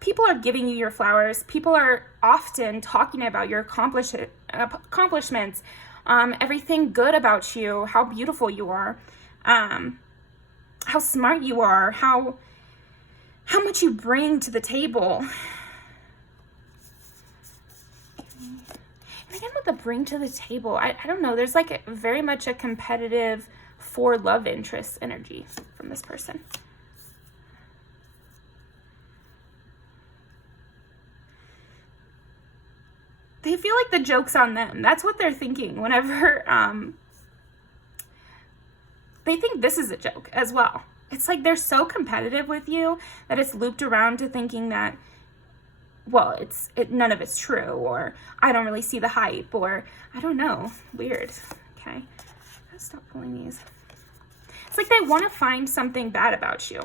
People are giving you your flowers. People are often talking about your accomplishments, everything good about you, how beautiful you are, how smart you are, how much you bring to the table. And again, with the bring to the table, I don't know, there's like very much a competitive for love interest energy from this person. They feel like the joke's on them. That's what they're thinking whenever they think this is a joke as well. It's like they're so competitive with you that it's looped around to thinking that, well, none of it's true, or I don't really see the hype, or I don't know. Weird. Okay. Let's stop pulling these. It's like they want to find something bad about you.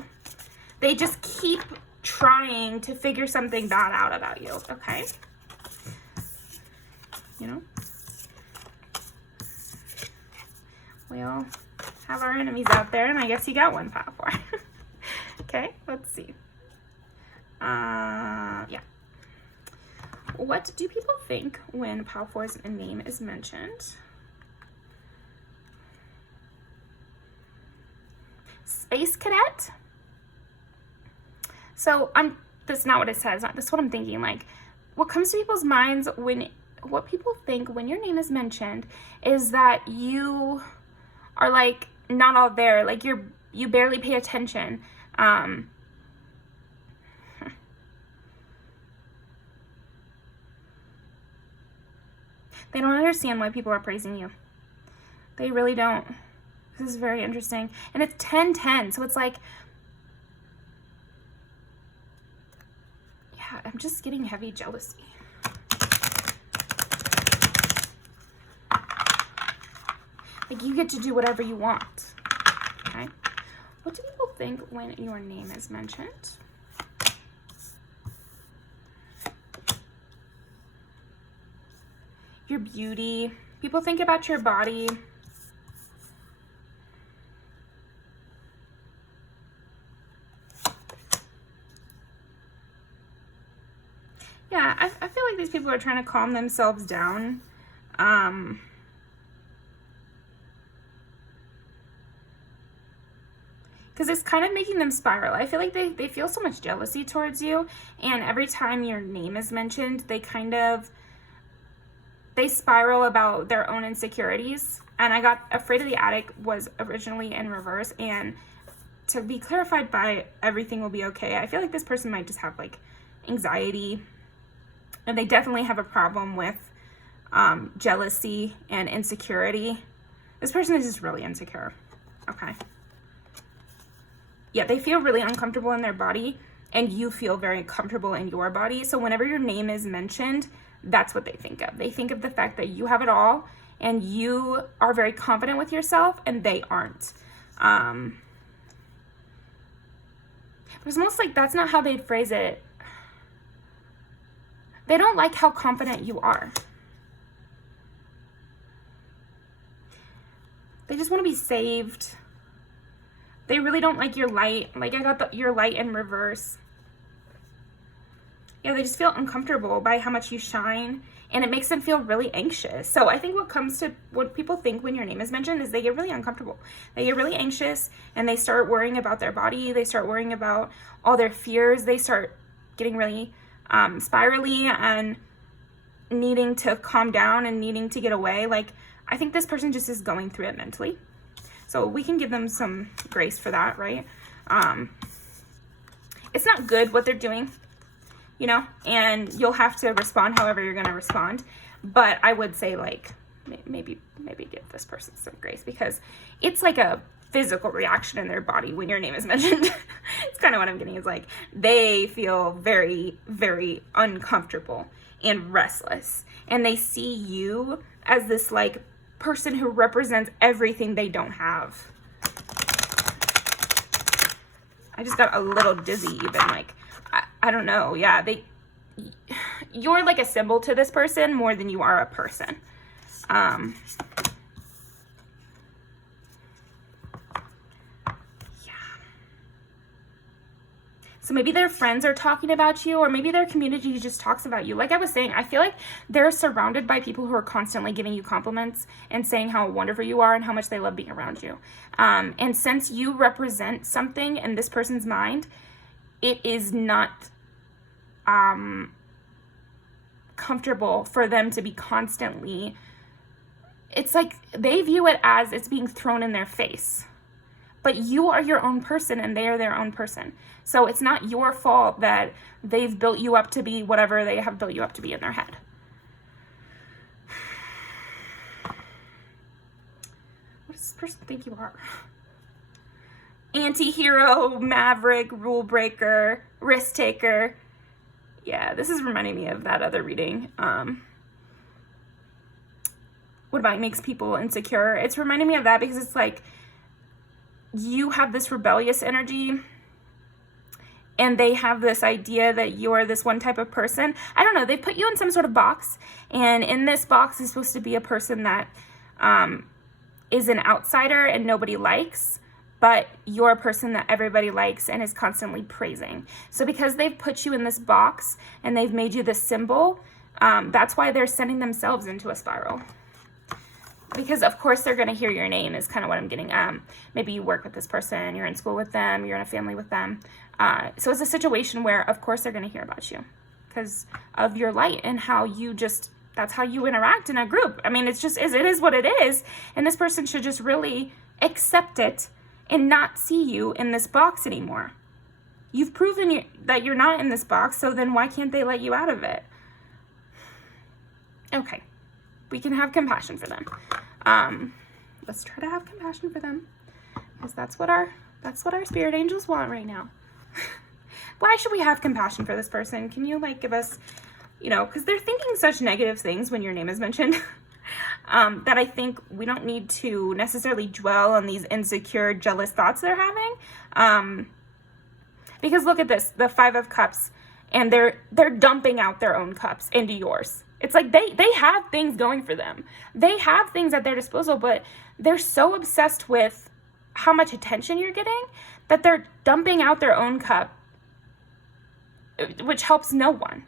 They just keep trying to figure something bad out about you. Okay. You know, we all have our enemies out there, and I guess you got one, Power 4. Okay, let's see. Yeah. What do people think when Power 4's name is mentioned? Space Cadet. So that's not what it says. That's what I'm thinking. Like, what comes to people's minds what people think when your name is mentioned is that you are like not all there, like you barely pay attention. They don't understand why people are praising you. They really don't. This is very interesting. And it's 10-10, so it's like, yeah, I'm just getting heavy jealousy. Like, you get to do whatever you want. Okay? What do people think when your name is mentioned? Your beauty. People think about your body. Yeah, I feel like these people are trying to calm themselves down. Because it's kind of making them spiral. I feel like they feel so much jealousy towards you, and every time your name is mentioned, they spiral about their own insecurities. And I got Afraid of the Attic was originally in reverse, and to be clarified by everything will be okay. I feel like this person might just have like anxiety, and they definitely have a problem with jealousy and insecurity. This person is just really insecure. Okay. Yeah, they feel really uncomfortable in their body, and you feel very comfortable in your body. So whenever your name is mentioned, that's what they think of. They think of the fact that you have it all, and you are very confident with yourself, and they aren't. It's almost like that's not how they'd phrase it. They don't like how confident you are. They just want to be saved. They really don't like your light. Like, I got your light in reverse. Yeah, they just feel uncomfortable by how much you shine, and it makes them feel really anxious. So I think what people think when your name is mentioned is they get really uncomfortable. They get really anxious, and they start worrying about their body. They start worrying about all their fears. They start getting really spirally and needing to calm down and needing to get away. Like, I think this person just is going through it mentally. So we can give them some grace for that, right? It's not good what they're doing, you know, and you'll have to respond however you're going to respond. But I would say, like, maybe give this person some grace, because it's like a physical reaction in their body when your name is mentioned. It's kind of what I'm getting, is like they feel very, very uncomfortable and restless, and they see you as this like person who represents everything they don't have. I just got a little dizzy even, like, I don't know. Yeah, you're like a symbol to this person more than you are a person. So maybe their friends are talking about you, or maybe their community just talks about you. Like I was saying, I feel like they're surrounded by people who are constantly giving you compliments and saying how wonderful you are and how much they love being around you. And since you represent something in this person's mind, it is not comfortable for them to be constantly, it's like they view it as it's being thrown in their face. But you are your own person, and they are their own person. So it's not your fault that they've built you up to be whatever they have built you up to be in their head. What does this person think you are? Anti-hero, maverick, rule breaker, risk taker. Yeah, this is reminding me of that other reading. What about makes people insecure? It's reminding me of that because it's like, you have this rebellious energy, and they have this idea that you're this one type of person. I don't know, they put you in some sort of box, and in this box is supposed to be a person that is an outsider and nobody likes, but you're a person that everybody likes and is constantly praising. So because they've put you in this box and they've made you this symbol, that's why they're sending themselves into a spiral. Because of course they're going to hear your name is kind of what I'm getting. Maybe you work with this person, you're in school with them, you're in a family with them. So it's a situation where of course they're going to hear about you because of your light and how you just, that's how you interact in a group. I mean, it's just, it is what it is. And this person should just really accept it and not see you in this box anymore. You've proven that you're not in this box, so then why can't they let you out of it? Okay. We can have compassion for them. Let's try to have compassion for them, because that's what our spirit angels want right now. Why should we have compassion for this person? Can you like give us, you know, because they're thinking such negative things when your name is mentioned, that I think we don't need to necessarily dwell on these insecure, jealous thoughts they're having. Because look at this, the 5 of Cups, and they're dumping out their own cups into yours. It's like they have things going for them. They have things at their disposal, but they're so obsessed with how much attention you're getting that they're dumping out their own cup, which helps no one.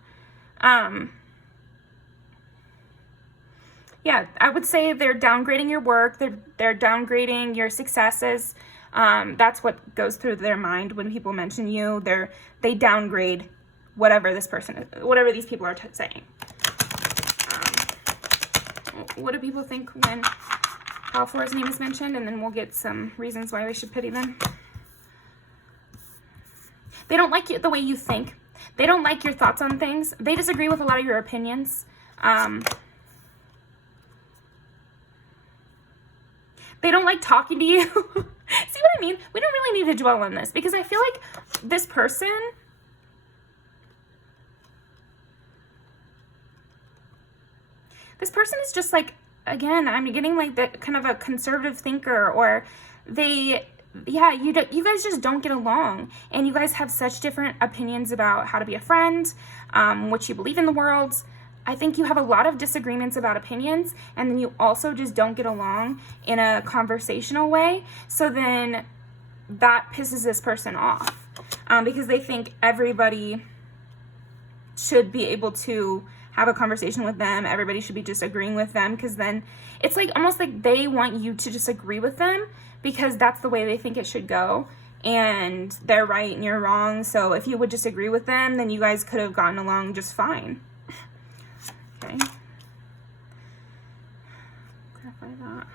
Yeah, I would say they're downgrading your work. They're downgrading your successes. That's what goes through their mind when people mention you. They downgrade whatever this person is, whatever these people are saying. What do people think when Alfour's name is mentioned? And then we'll get some reasons why we should pity them. They don't like you, the way you think. They don't like your thoughts on things. They disagree with a lot of your opinions. They don't like talking to you. See what I mean? We don't really need to dwell on this because I feel like this person is just like, again, I'm getting like the kind of a conservative thinker, or you guys just don't get along, and you guys have such different opinions about how to be a friend, what you believe in the world. I think you have a lot of disagreements about opinions, and then you also just don't get along in a conversational way. So then that pisses this person off, because they think everybody should be able to have a conversation with them. Everybody should be just agreeing with them, because then it's like almost like they want you to just agree with them because that's the way they think it should go, and they're right and you're wrong. So if you would just agree with them, then you guys could have gotten along just fine. Okay. Clarify that.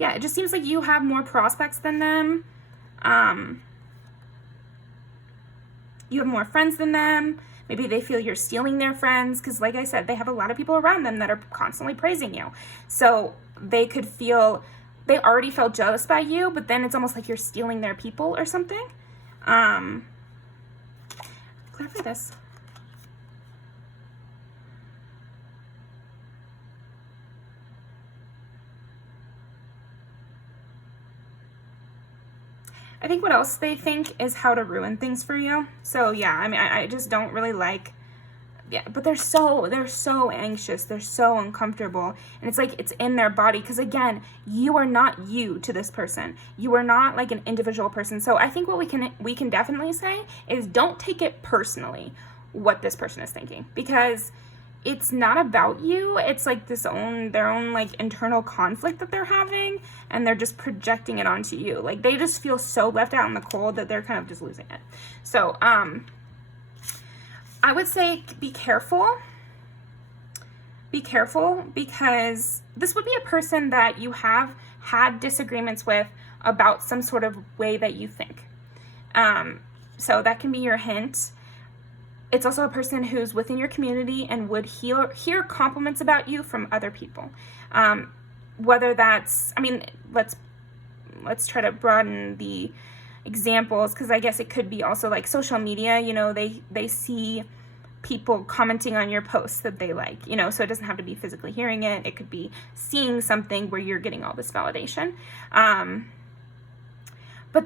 Yeah, it just seems like you have more prospects than them. You have more friends than them. Maybe they feel you're stealing their friends because, like I said, they have a lot of people around them that are constantly praising you. So they could feel, they already felt jealous by you, but then it's almost like you're stealing their people or something. Clarify this. I think what else they think is how to ruin things for you. So yeah, I mean, I just don't really like, but they're so anxious. They're so uncomfortable. And it's like, it's in their body. Because again, you are not you to this person. You are not like an individual person. So I think what we can definitely say is don't take it personally what this person is thinking. Because it's not about you. It's like their own like internal conflict that they're having, and they're just projecting it onto you. Like they just feel so left out in the cold that they're kind of just losing it. So I would say be careful. Be careful, because this would be a person that you have had disagreements with about some sort of way that you think. So that can be your hint. It's also a person who's within your community and would hear compliments about you from other people. Whether that's, I mean, let's try to broaden the examples, because I guess it could be also like social media. You know, they see people commenting on your posts that they like, you know, so it doesn't have to be physically hearing it. It could be seeing something where you're getting all this validation. But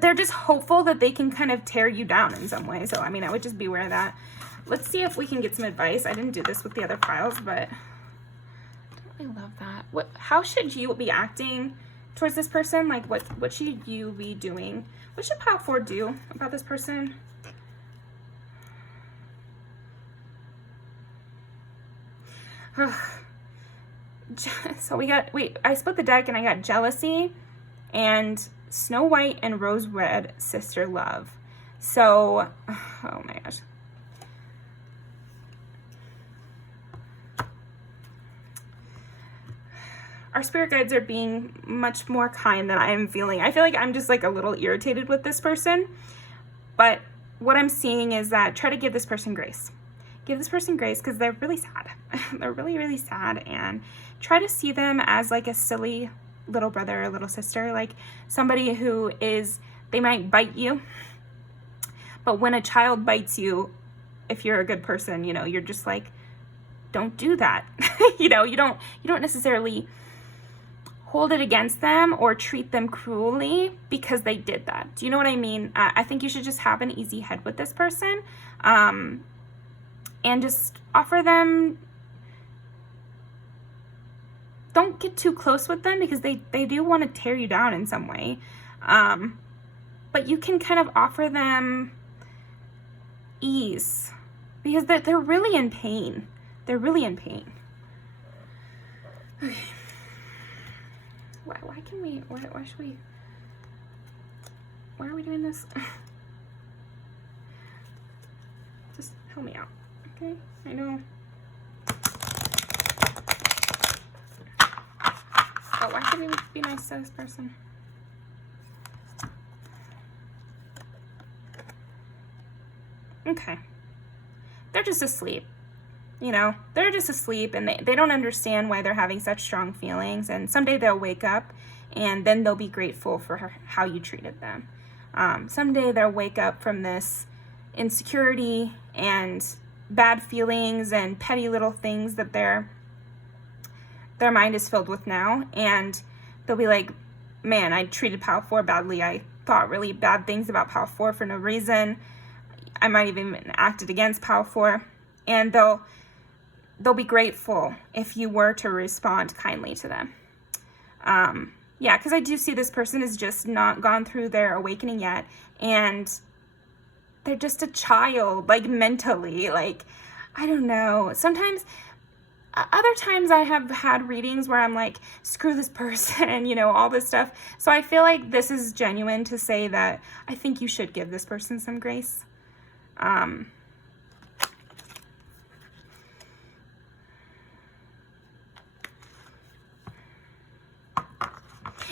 they're just hopeful that they can kind of tear you down in some way. So, I mean, I would just be aware of that. Let's see if we can get some advice. I didn't do this with the other files, but I love that. How should you be acting towards this person? Like, what should you be doing? What should pile 4 do about this person? So I split the deck and I got jealousy and Snow White and Rose Red Sister Love. So, oh my gosh. Our spirit guides are being much more kind than I am feeling. I feel like I'm just like a little irritated with this person. But what I'm seeing is that try to give this person grace. Give this person grace because they're really sad. They're really, really sad. And try to see them as like a silly little brother or little sister. Like somebody who they might bite you. But when a child bites you, if you're a good person, you know, you're just like, don't do that. You know, you don't necessarily hold it against them or treat them cruelly because they did that. Do you know what I mean? I think you should just have an easy head with this person, and just offer them, don't get too close with them because they do want to tear you down in some way. But you can kind of offer them ease because they're really in pain. They're really in pain. Okay. Why are we doing this? Just help me out, okay? I know. Oh, why can't we be nice to this person? Okay. They're just asleep. You know, they're just asleep, and they don't understand why they're having such strong feelings. And someday they'll wake up, and then they'll be grateful for how you treated them. Someday they'll wake up from this insecurity and bad feelings and petty little things that their mind is filled with now, and they'll be like, man, I treated Pal 4 badly. I thought really bad things about Pal 4 for no reason. I might have even acted against Pal 4, and they'll be grateful if you were to respond kindly to them. Yeah, because I do see this person has just not gone through their awakening yet, and they're just a child, like mentally, like, I don't know. Sometimes, other times I have had readings where I'm like, screw this person, you know, all this stuff. So I feel like this is genuine to say that I think you should give this person some grace.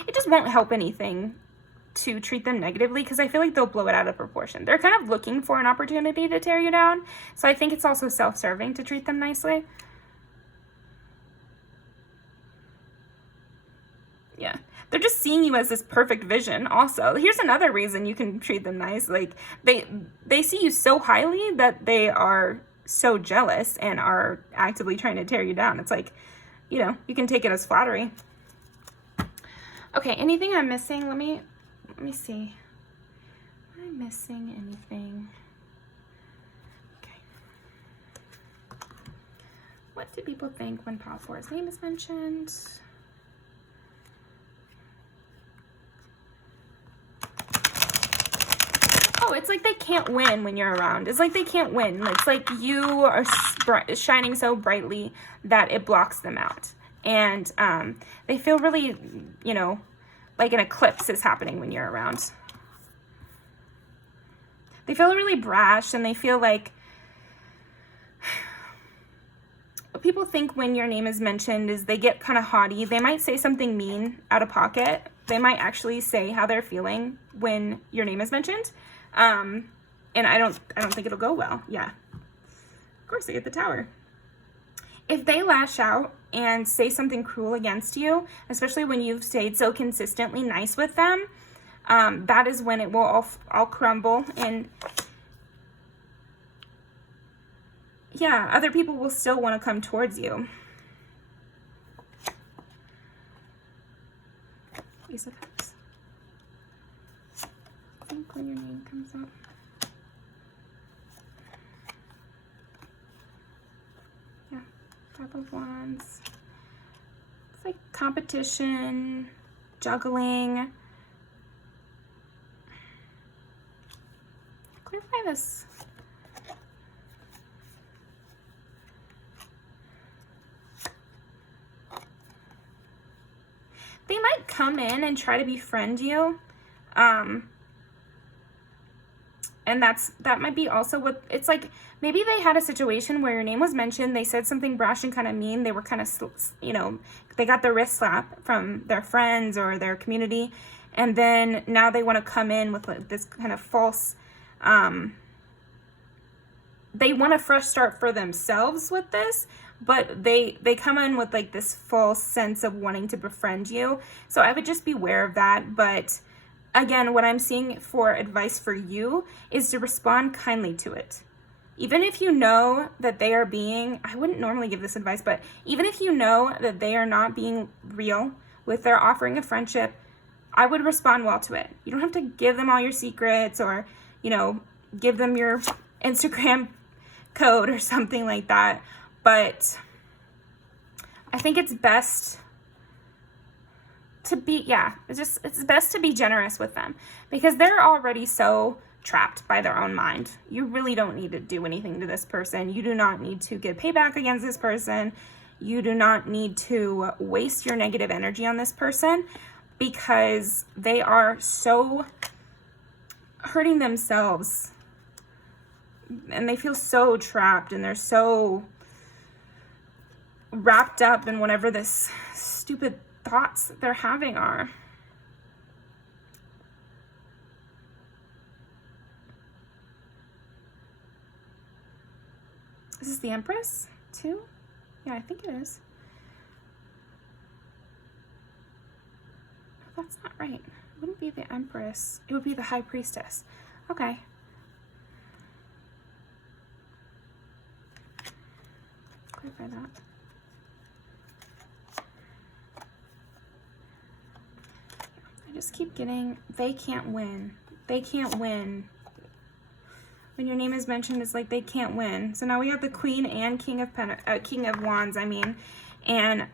It just won't help anything to treat them negatively, because I feel like they'll blow it out of proportion. They're kind of looking for an opportunity to tear you down. So I think it's also self-serving to treat them nicely. Yeah. They're just seeing you as this perfect vision also. Here's another reason you can treat them nice. Like, they see you so highly that they are so jealous and are actively trying to tear you down. It's like, you know, you can take it as flattery. Okay, anything I'm missing? Let me see. Am I missing anything? Okay. What do people think when Pal 4's name is mentioned? Oh, it's like they can't win when you're around. It's like they can't win. It's like you are shining so brightly that it blocks them out. And they feel really, you know, like an eclipse is happening when you're around. They feel really brash, and they feel like what people think when your name is mentioned is they get kind of haughty. They might say something mean out of pocket. They might actually say how they're feeling when your name is mentioned. And I don't think it'll go well. Yeah. Of course, they get the Tower. If they lash out and say something cruel against you, especially when you've stayed so consistently nice with them, that is when it will all crumble. And yeah, other people will still want to come towards you. Ace of Cups. I think when your name comes up. Yeah, Five of Wands. It's like competition, juggling. Clarify this. They might come in and try to befriend you. And that might be also what it's like. Maybe they had a situation where your name was mentioned. They said something brash and kind of mean. They were kind of, you know, they got the wrist slap from their friends or their community. And then now they want to come in with like this kind of false, they want a fresh start for themselves with this, but they come in with like this false sense of wanting to befriend you. So I would just beware of that. But again, what I'm seeing for advice for you is to respond kindly to it. Even if you know that they are being, I wouldn't normally give this advice, but even if you know that they are not being real with their offering of friendship, I would respond well to it. You don't have to give them all your secrets or, you know, give them your Instagram code or something like that. But I think it's best to be, it's best to be generous with them because they're already so trapped by their own mind. You really don't need to do anything to this person. You do not need to get payback against this person. You do not need to waste your negative energy on this person because they are so hurting themselves and they feel so trapped and they're so wrapped up in whatever this stupid thoughts they're having are. Is this the Empress too? Yeah, I think it is. Oh, that's not right. It wouldn't be the Empress. It would be the High Priestess. Okay. Clarify that. I just keep getting, they can't win. They can't win. When your name is mentioned, it's like they can't win. So now we have the Queen and King of Wands, I mean. And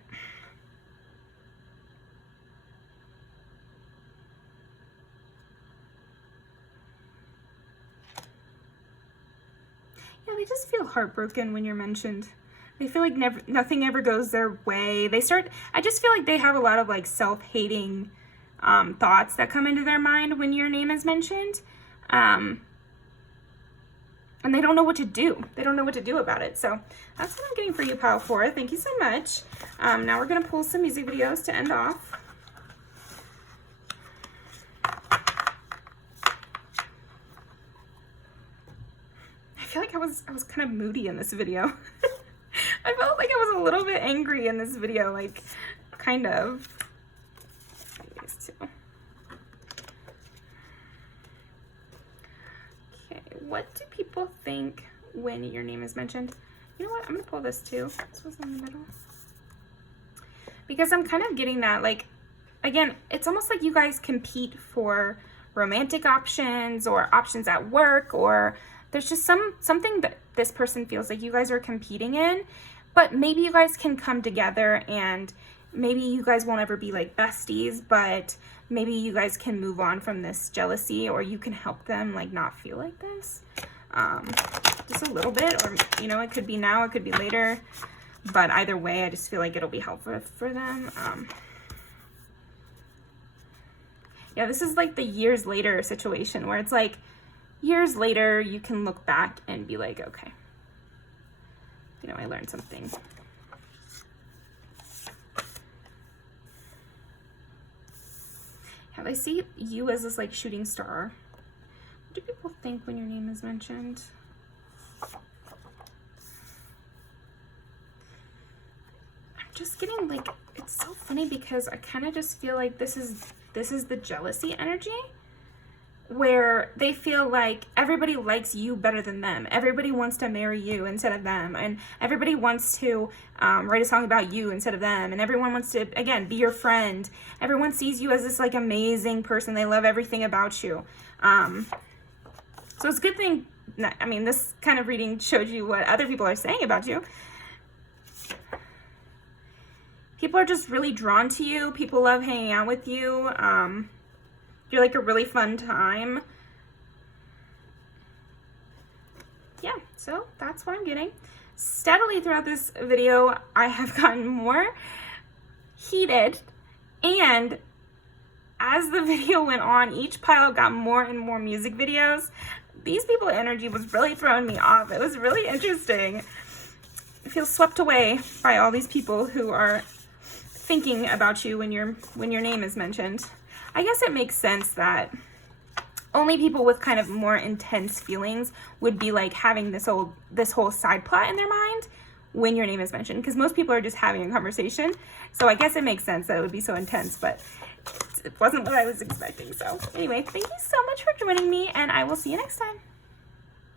yeah, they just feel heartbroken when you're mentioned. They feel like nothing ever goes their way. I just feel like they have a lot of like self-hating thoughts that come into their mind when your name is mentioned. And they don't know what to do. They don't know what to do about it. So that's what I'm getting for you, Pile 4. Thank you so much. Now we're going to pull some music videos to end off. I feel like I was kind of moody in this video. I felt like I was a little bit angry in this video, like kind of. These two. What do people think when your name is mentioned? You know what? I'm going to pull this too. This was in the middle. Because I'm kind of getting that, like, again, it's almost like you guys compete for romantic options or options at work, or there's just something that this person feels like you guys are competing in, but maybe you guys can come together and maybe you guys won't ever be like besties, but maybe you guys can move on from this jealousy, or you can help them like not feel like this. Just a little bit, or you know, it could be now, it could be later, but either way, I just feel like it'll be helpful for them. Yeah, this is like the years later situation where it's like years later you can look back and be like, okay, you know, I learned something. Yeah, I see you as this like shooting star. What do people think when your name is mentioned? I'm just getting like, it's so funny because I kind of just feel like this is the jealousy energy, where they feel like everybody likes you better than them. Everybody wants to marry you instead of them. And everybody wants to write a song about you instead of them. And everyone wants to, again, be your friend. Everyone sees you as this like amazing person. They love everything about you. So it's a good thing. I mean, this kind of reading showed you what other people are saying about you. People are just really drawn to you. People love hanging out with you. You're like a really fun time. Yeah, so that's what I'm getting. Steadily throughout this video, I have gotten more heated, and as the video went on, each pile got more and more music videos. These people's energy was really throwing me off. It was really interesting. I feel swept away by all these people who are thinking about you when your name is mentioned. I guess it makes sense that only people with kind of more intense feelings would be like having this whole side plot in their mind when your name is mentioned, because most people are just having a conversation. So I guess it makes sense that it would be so intense, but it wasn't what I was expecting. So anyway, thank you so much for joining me, and I will see you next time.